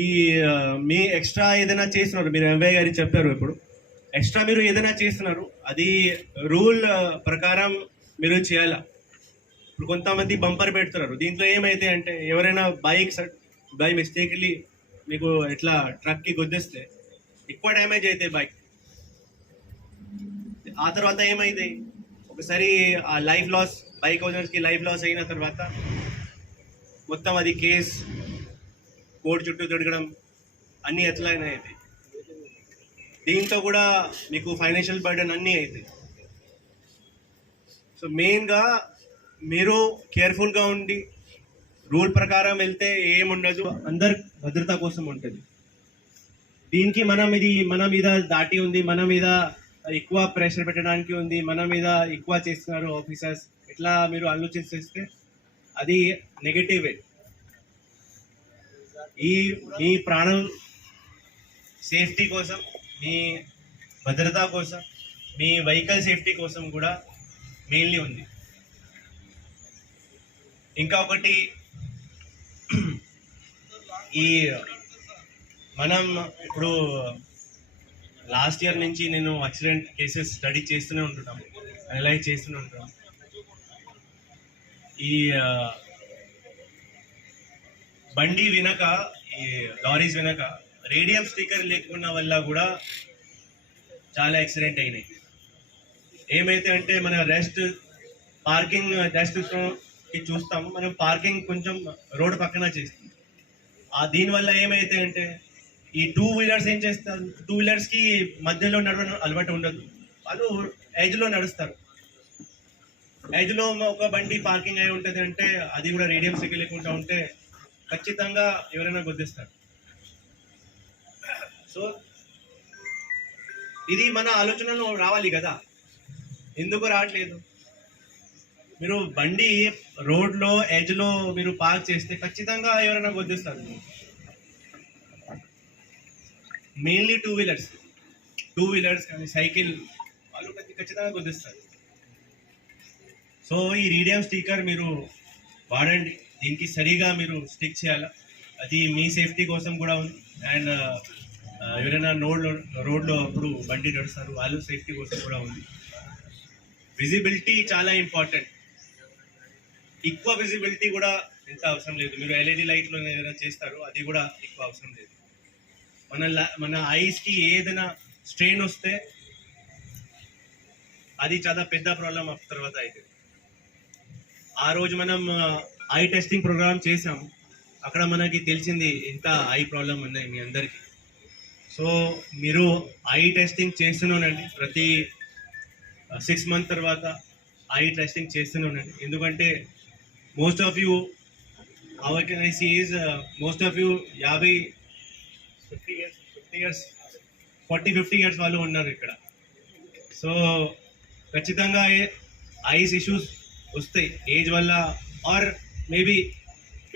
ఈ మీ ఎక్స్ట్రా ఏదైనా చేస్తున్నారు, మీరు ఎంవై గారు చెప్పారు, ఇప్పుడు ఎక్స్ట్రా మీరు ఏదైనా చేస్తున్నారు అది రూల్ ప్రకారం మీరు చేయాలా. ఇప్పుడు కొంతమంది బంపర్ పెడుతున్నారు, దీంట్లో ఏమైతే అంటే ఎవరైనా బై మిస్టేక్లీ మీకు ఇట్లా ట్రక్కి గుద్దేస్తే ఎక్కువ డ్యామేజ్ అవుతాయి బైక్. ఆ తర్వాత ఏమైంది, ఒకసారి ఆ లైఫ్ లాస్, బైక్ ఓనర్స్కి లైఫ్ లాస్ అయిన తర్వాత మొత్తం అది కేస్, కోర్టు చుట్టూ తిరగడం అన్నీ ఎట్లా అయినాయి. దీంతో కూడా మీకు ఫైనాన్షియల్ బర్డెన్ అన్నీ అవుతాయి. సో మెయిన్గా మీరు కేర్ఫుల్గా ఉండి రూల్ ప్రకారం వెళ్తే ఏముండదు, అందరి భద్రత కోసం ఉంటుంది. దీనికి మన మీద దాటి ఉంది, మన మీద ఎక్కువ ప్రెషర్ పెట్టడానికి ఉంది, మన మీద ఎక్కువ చేస్తున్నారు ఆఫీసర్స్, ఇట్లా మీరు ఆలోచిస్తే అది నెగటివే. మీ ప్రాణం సేఫ్టీ కోసం, మీ భద్రత కోసం, మీ వెహికల్ సేఫ్టీ కోసం కూడా మెయిన్లీ ఉంది. ఇంకా ఒకటి, ఈ మనం ఇప్పుడు లాస్ట్ ఇయర్ నుంచి నేను యాక్సిడెంట్ కేసెస్ స్టడీ చేస్తూనే ఉంటున్నాము, అనలైజ్ చేస్తూనే ఉంటున్నాం. ఈ బండి వెనక, ఈ లారీస్ వెనక రేడియం స్టిక్కర్ లేకున్న వల్ల కూడా చాలా యాక్సిడెంట్ అయినాయి. ఏమైతే అంటే మన పార్కింగ్ చూస్తాము, మనం పార్కింగ్ కొంచెం రోడ్ పక్కన చేస్తాం. దీనివల్ల ఏమైతే అంటే ఈ 2 వీలర్స్ ఏం చేస్తారు, 2 వీలర్స్కి మధ్యలో నడవడం అలవాటు ఉండదు, వాళ్ళు ఎడ్జ్లో నడుస్తారు. ఎడ్జ్లో ఒక బండి పార్కింగ్ అయి ఉంటుంది అంటే అది కూడా రేడియం స్టిక్కర్ లేకుండా ఉంటే ఖచ్చితంగా ఎవరైనా గుద్దిస్తారు. సో ఇది మన ఆలోచనలో రావాలి కదా, ఎందుకు రావట్లేదు? మీరు బండి రోడ్లో ఎడ్జ్లో మీరు పార్క్ చేస్తే ఖచ్చితంగా ఎవరైనా గుద్దిస్తారు. మెయిన్లీ టూ వీలర్స్ కానీ సైకిల్ వాళ్ళు ఖచ్చితంగా గుద్దిస్తారు. సో ఈ రేడియం స్టిక్కర్ మీరు వాడండి, దీనికి సరిగా మీరు స్టిక్ చేయాలి. అది మీ సేఫ్టీ కోసం కూడా ఉంది. అండ్ ఎవరైనా రోడ్లో అప్పుడు బండి నడుస్తారు వాళ్ళు సేఫ్టీ కోసం కూడా ఉంది. విజిబిలిటీ చాలా ఇంపార్టెంట్. ఎక్కువ విజిబిలిటీ కూడా ఎంత అవసరం లేదు. మీరు ఎల్ఈడి లైట్లో ఏదైనా చేస్తారు అది కూడా ఎక్కువ అవసరం లేదు. మన ఐస్కి ఏదైనా స్ట్రెయిన్ వస్తే అది చాలా పెద్ద ప్రాబ్లం తర్వాత అయితే. ఆ రోజు మనం ఐ టెస్టింగ్ ప్రోగ్రామ్ చేసాము, అక్కడ మనకి తెలిసింది ఎంత ఐ ప్రాబ్లం ఉన్నాయి మీ అందరికీ. సో మీరు ఐ టెస్టింగ్ చేస్తున్నానండి, ప్రతి 6 months తర్వాత ఐ టెస్టింగ్ చేస్తున్నానండి. ఎందుకంటే most of you our can I see is most of you 50 years 40-50 years వాళ్ళు ఉన్నారు ఇక్కడ. సో ఖచ్చితంగా ఐస్ ఇష్యూస్ వస్తాయి ఏజ్ వల్ల, or maybe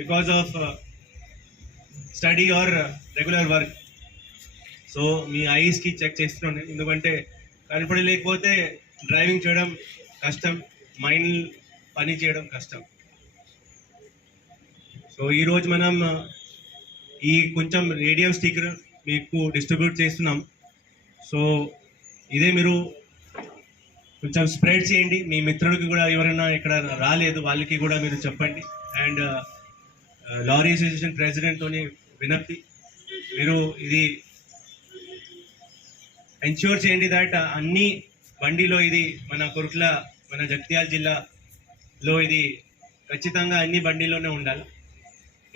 because of study or regular work. So మీ ఐస్కి చెక్ చేస్తున్నాను, ఎందుకంటే కనపడలేకపోతే డ్రైవింగ్ చేయడం కష్టం, మైండ్ పని చేయడం కష్టం. సో ఈరోజు మనం ఈ కొంచెం రేడియం స్టిక్కర్ మీకు డిస్ట్రిబ్యూట్ చేస్తున్నాం. సో ఇదే మీరు కొంచెం స్ప్రెడ్ చేయండి, మీ మిత్రులకి కూడా ఎవరైనా ఇక్కడ రాలేదు వాళ్ళకి కూడా మీరు చెప్పండి. అండ్ లారీ అసోసియేషన్ ప్రెసిడెంట్తోని వినతి, మీరు ఇది ఎన్ష్యూర్ చేయండి దట్ అన్ని బండిలో ఇది మన జగిత్యాల జిల్లాలో ఇది ఖచ్చితంగా అన్ని బండిలోనే ఉండాలి.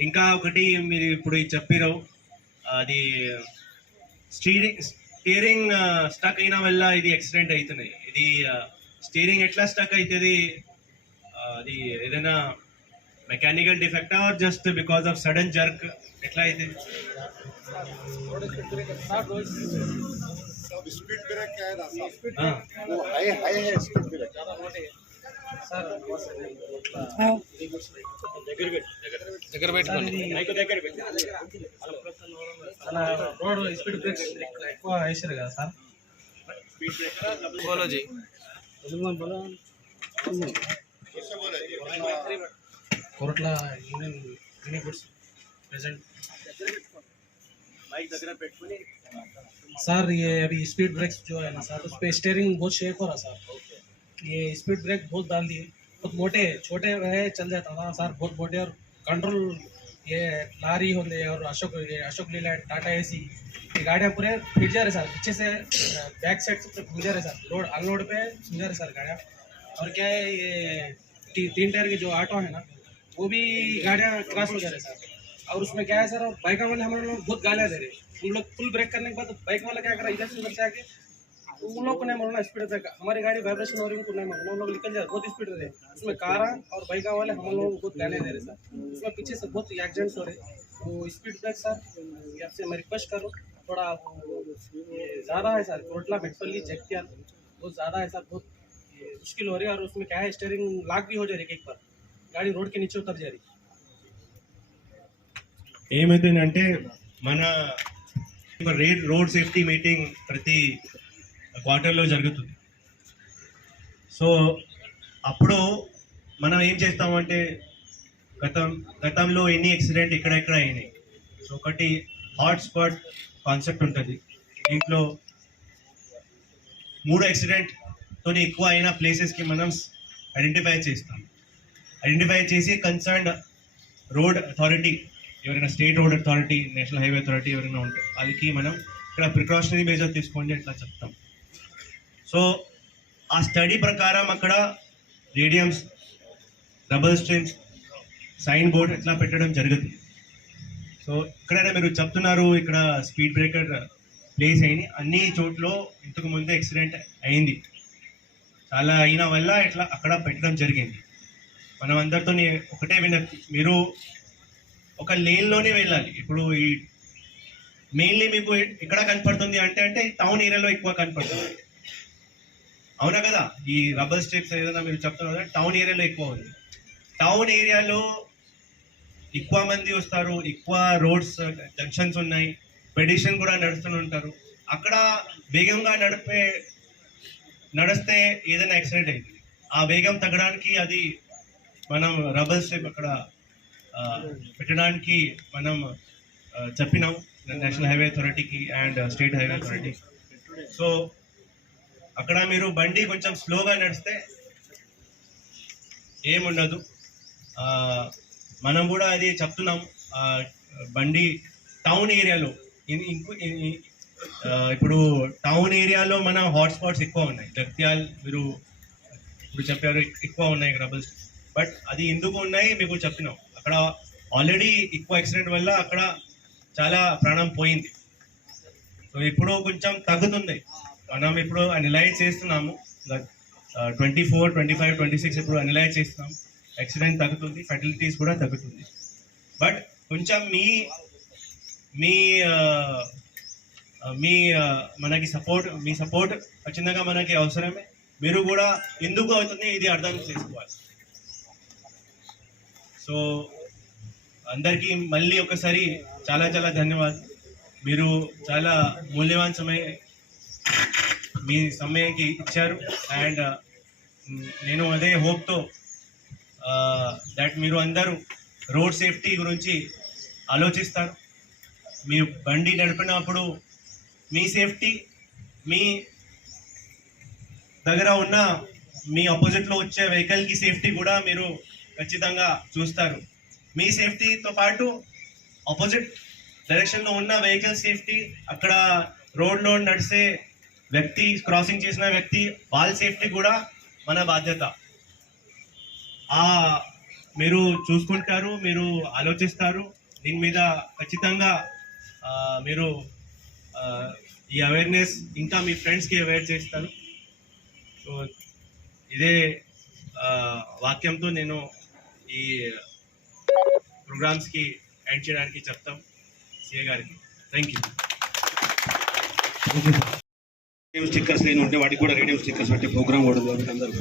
ఇంకా ఒకటి మీరు ఇప్పుడు చెప్పిరావు, అది స్టీరింగ్ స్టక్ అయిన వల్ల ఇది యాక్సిడెంట్ అవుతున్నాయి. ఇది స్టీరింగ్ ఎట్లా స్టక్ అవుతుంది, అది ఏదైనా mechanical defect or just because of sudden jerk ఎట్లా అవుతుంది? स्पीड ब्रेक क्या है ना वो हाई है speed brake road speed brakes ఎక్కువ వేసారు కదా sir. Koratla union goods present sir. ये अभी स्पीड ब्रेक्स जो है ना सर, उस पर स्टीयरिंग बहुत शेक हो रहा सर. ये स्पीड ब्रेक बहुत डाल दिए, बहुत मोटे छोटे है चल जाता था सर, बहुत मोटे. और कंट्रोल ये लारी होते और अशोक लीलैंड टाटा एसी ये गाड़ियाँ पूरे फिट जा रहे सर, पीछे से बैक साइड से फिट जा रहे सर, लोड अनलोड पे फिट जा रहे सर गाड़ियाँ. और क्या है ये 3 टायर के जो ऑटो है ना वो भी गाड़ियाँ क्रॉस हो जा रहे सर. और उसमें क्या है सर, बाइक वाले हमारे लोग बहुत गालियाँ दे रहे. उन लोग फुल ब्रेक करने के बाद बाइक वाला क्या कर रहा है, इधर से उधर से आके उन लोग को नहीं मालूम स्पीड ब्रेक. हमारी गाड़ी वाइब्रेशन हो रही है उनको नहीं मालूम, लोग निकल जाए बहुत स्पीड रहे. उसमें कार और बाइक वाले हम लोगों को बहुत गालियाँ दे रहे सर. उसमें पीछे से बहुत एक्सीडेंट्स हो रहे. तो स्पीड ब्रेक सर ये आपसे मैं रिक्वेस्ट करूँ, थोड़ा ज़्यादा है सर. कोटला मेटपल्ली जगत्याल बहुत ज़्यादा है सर, बहुत मुश्किल हो रही है. और उसमें क्या है, स्टीयरिंग लॉक भी हो जा रही है, एक बार गाड़ी रोड के नीचे उतर जा रही. ఏమవుతుందంటే మన రోడ్ సేఫ్టీ మీటింగ్ ప్రతి క్వార్టర్లో జరుగుతుంది. సో అప్పుడు మనం ఏం చేస్తామంటే గతంలో ఎన్ని యాక్సిడెంట్ ఎక్కడెక్కడ అయినాయి. సో ఒకటి హాట్ స్పాట్ కాన్సెప్ట్ ఉంటుంది, దీంట్లో 3 యాక్సిడెంట్తో ఎక్కువ అయిన ప్లేసెస్కి మనం ఐడెంటిఫై చేస్తాం. ఐడెంటిఫై చేసి కన్సర్న్డ్ రోడ్ అథారిటీ, ఎవరైనా state road authority, national highway authority ఎవరైనా ఉంటే వాళ్ళకి మనం ఇక్కడ ప్రికాషనరీ మెజర్ తీసుకోండి అట్లా చెప్తాం. సో ఆ స్టడీ ప్రకారం అక్కడ రేడియమ్స్, డబుల్ స్ట్రీమ్స్, సైన్ బోర్డ్ ఇట్లా పెట్టడం జరుగుతుంది. సో ఇక్కడైనా మీరు చెప్తున్నారు ఇక్కడ స్పీడ్ బ్రేకర్ ప్లేస్ అయింది, అన్ని చోట్ల ఇంతకు ముందే యాక్సిడెంట్ అయింది, చాలా అయిన వల్ల ఇట్లా అక్కడ పెట్టడం జరిగింది. మనం అందరితో ఒకటే వినతి, మీరు ఒక లేన్లోనే వెళ్ళాలి. ఇప్పుడు ఈ మెయిన్లీ మీకు ఎక్కడ కనపడుతుంది అంటే టౌన్ ఏరియాలో ఎక్కువ కనపడుతుంది. అవునా కదా? ఈ రబ్బర్ స్ట్రిప్స్ ఏదైనా మీరు చెప్తున్నారు కదా, టౌన్ ఏరియాలో ఎక్కువ ఉంది. టౌన్ ఏరియాలో ఎక్కువ మంది వస్తారు, ఎక్కువ రోడ్స్ జంక్షన్స్ ఉన్నాయి, పెడిషన్ కూడా నడుస్తూనే ఉంటారు. అక్కడ వేగంగా నడిస్తే ఏదైనా యాక్సిడెంట్ అవుతుంది. ఆ వేగం తగ్గడానికి అది మనం రబ్బర్ స్ట్రిప్ అక్కడ పెట్టడానికి మనం చెప్పినాం నేషనల్ హైవే అథారిటీకి అండ్ స్టేట్ హైవే అథారిటీ. సో అక్కడ మీరు బండి కొంచెం స్లోగా నడిస్తే ఏముండదు. మనం కూడా అది చెప్తున్నాం. బండి టౌన్ ఏరియాలో ఇప్పుడు టౌన్ ఏరియాలో మన హాట్స్పాట్స్ ఎక్కువ ఉన్నాయి. జగిత్యాల మీరు ఇప్పుడు చెప్పారు ఎక్కువ ఉన్నాయి రబ్బర్. బట్ అది ఎందుకు ఉన్నాయి మీకు చెప్పినాం. అక్కడ ఆల్రెడీ ఎక్కువ యాక్సిడెంట్ వల్ల అక్కడ చాలా ప్రాణం పోయింది. సో ఇప్పుడు కొంచెం తగ్గుతుంది. మనం ఇప్పుడు అనలైజ్ చేస్తున్నాము. 24, 25, 26 ఇప్పుడు అనలైజ్ చేస్తున్నాం. యాక్సిడెంట్ తగ్గుతుంది, ఫెర్టిలిటీస్ కూడా తగ్గుతుంది. బట్ కొంచెం మీ మనకి మీ సపోర్ట్ ఖచ్చితంగా మనకి అవసరమే. మీరు కూడా ఎందుకు అవుతుంది ఇది అర్థం చేసుకోవాలి. సో అందరికీ మళ్ళీ ఒకసారి చాలా చాలా ధన్యవాదాలు. మీరు చాలా మూల్యవాన్ మీ సమయానికి ఇచ్చారు. అండ్ నేను అదే హోప్తో దట్ మీరు అందరూ రోడ్ సేఫ్టీ గురించి ఆలోచిస్తారు. మీ బండి నడిపినప్పుడు మీ సేఫ్టీ, మీ దగ్గర ఉన్న మీ ఆపోజిట్లో వచ్చే వెహికల్కి సేఫ్టీ కూడా మీరు ఖచ్చితంగా చూస్తారు. మీ సేఫ్టీతో పాటు ఆపోజిట్ డైరెక్షన్లో ఉన్న వెహికల్ సేఫ్టీ, అక్కడ రోడ్లో నడిచే వ్యక్తి, క్రాసింగ్ చేసిన వ్యక్తి, వాళ్ళ సేఫ్టీ కూడా మన బాధ్యత. మీరు చూసుకుంటారు, మీరు ఆలోచిస్తారు. దీని మీద ఖచ్చితంగా మీరు ఈ అవేర్నెస్ ఇంకా మీ ఫ్రెండ్స్కి అవేర్ చేస్తారు. సో ఇదే వాక్యంతో నేను ఈ ప్రోగ్రామ్స్కి ఎండ్ చేయడానికి చెప్తాం సిఏ గారికి. Thank you. రేడియం స్టిక్కర్స్ లేని ఉంటే వాటికి కూడా రేడియం స్టిక్కర్స్ పెట్టే ప్రోగ్రామ్ కూడా జరుగుతుంది. అందరూ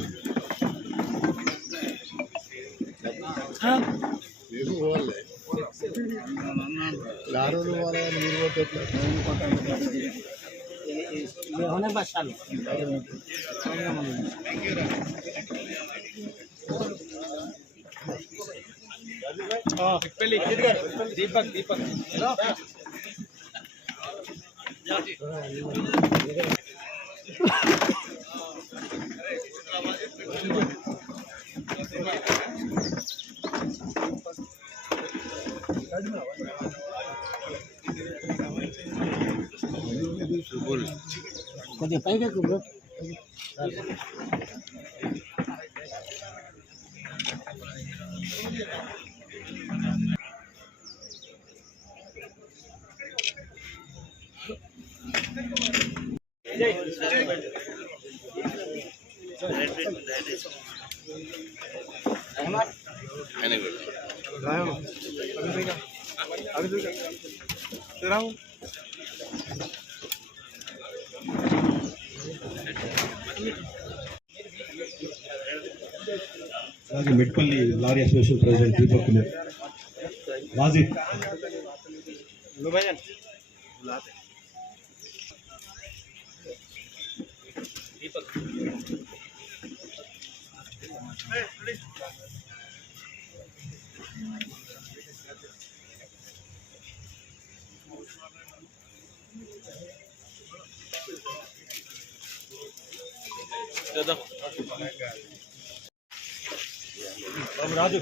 దీపక్ కొద్దిగా పైకి ఎక్కువ బ్రో. అలాగే Metpally lorry association president Deepak Kumar, Wajid, Raju,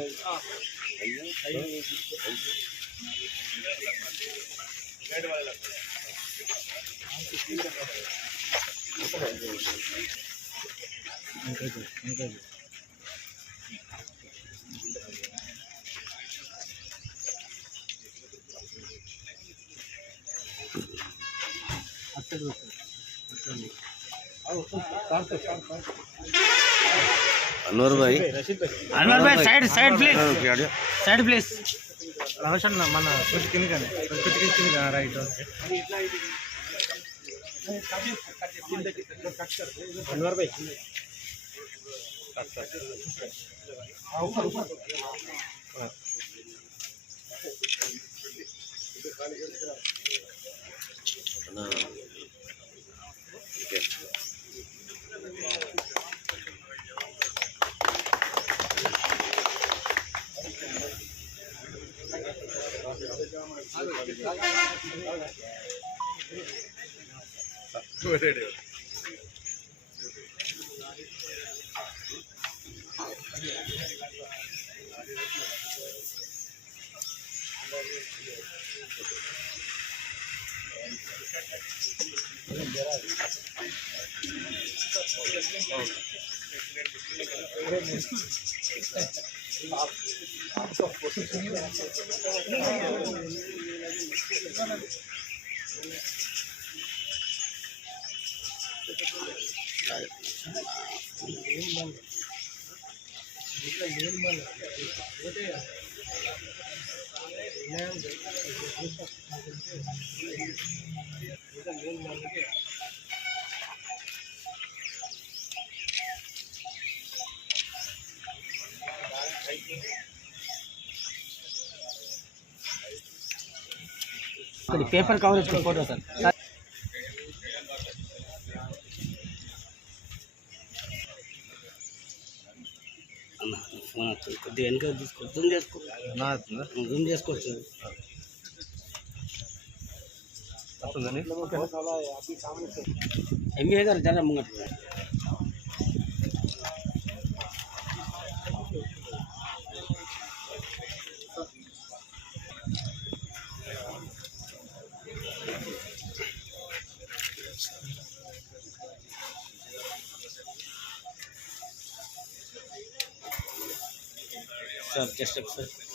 Anwar भाई साइड प्लीज रोशन मन कुछ కింద right paper coverage photo sir. Phone వస్తుంది కొద్దిగా వెనక తీసుకో, జూమ్ చేసుకోవచ్చు. ఎంబీఏ గారు జర ముంగట సార్ జస్ట్ సార్.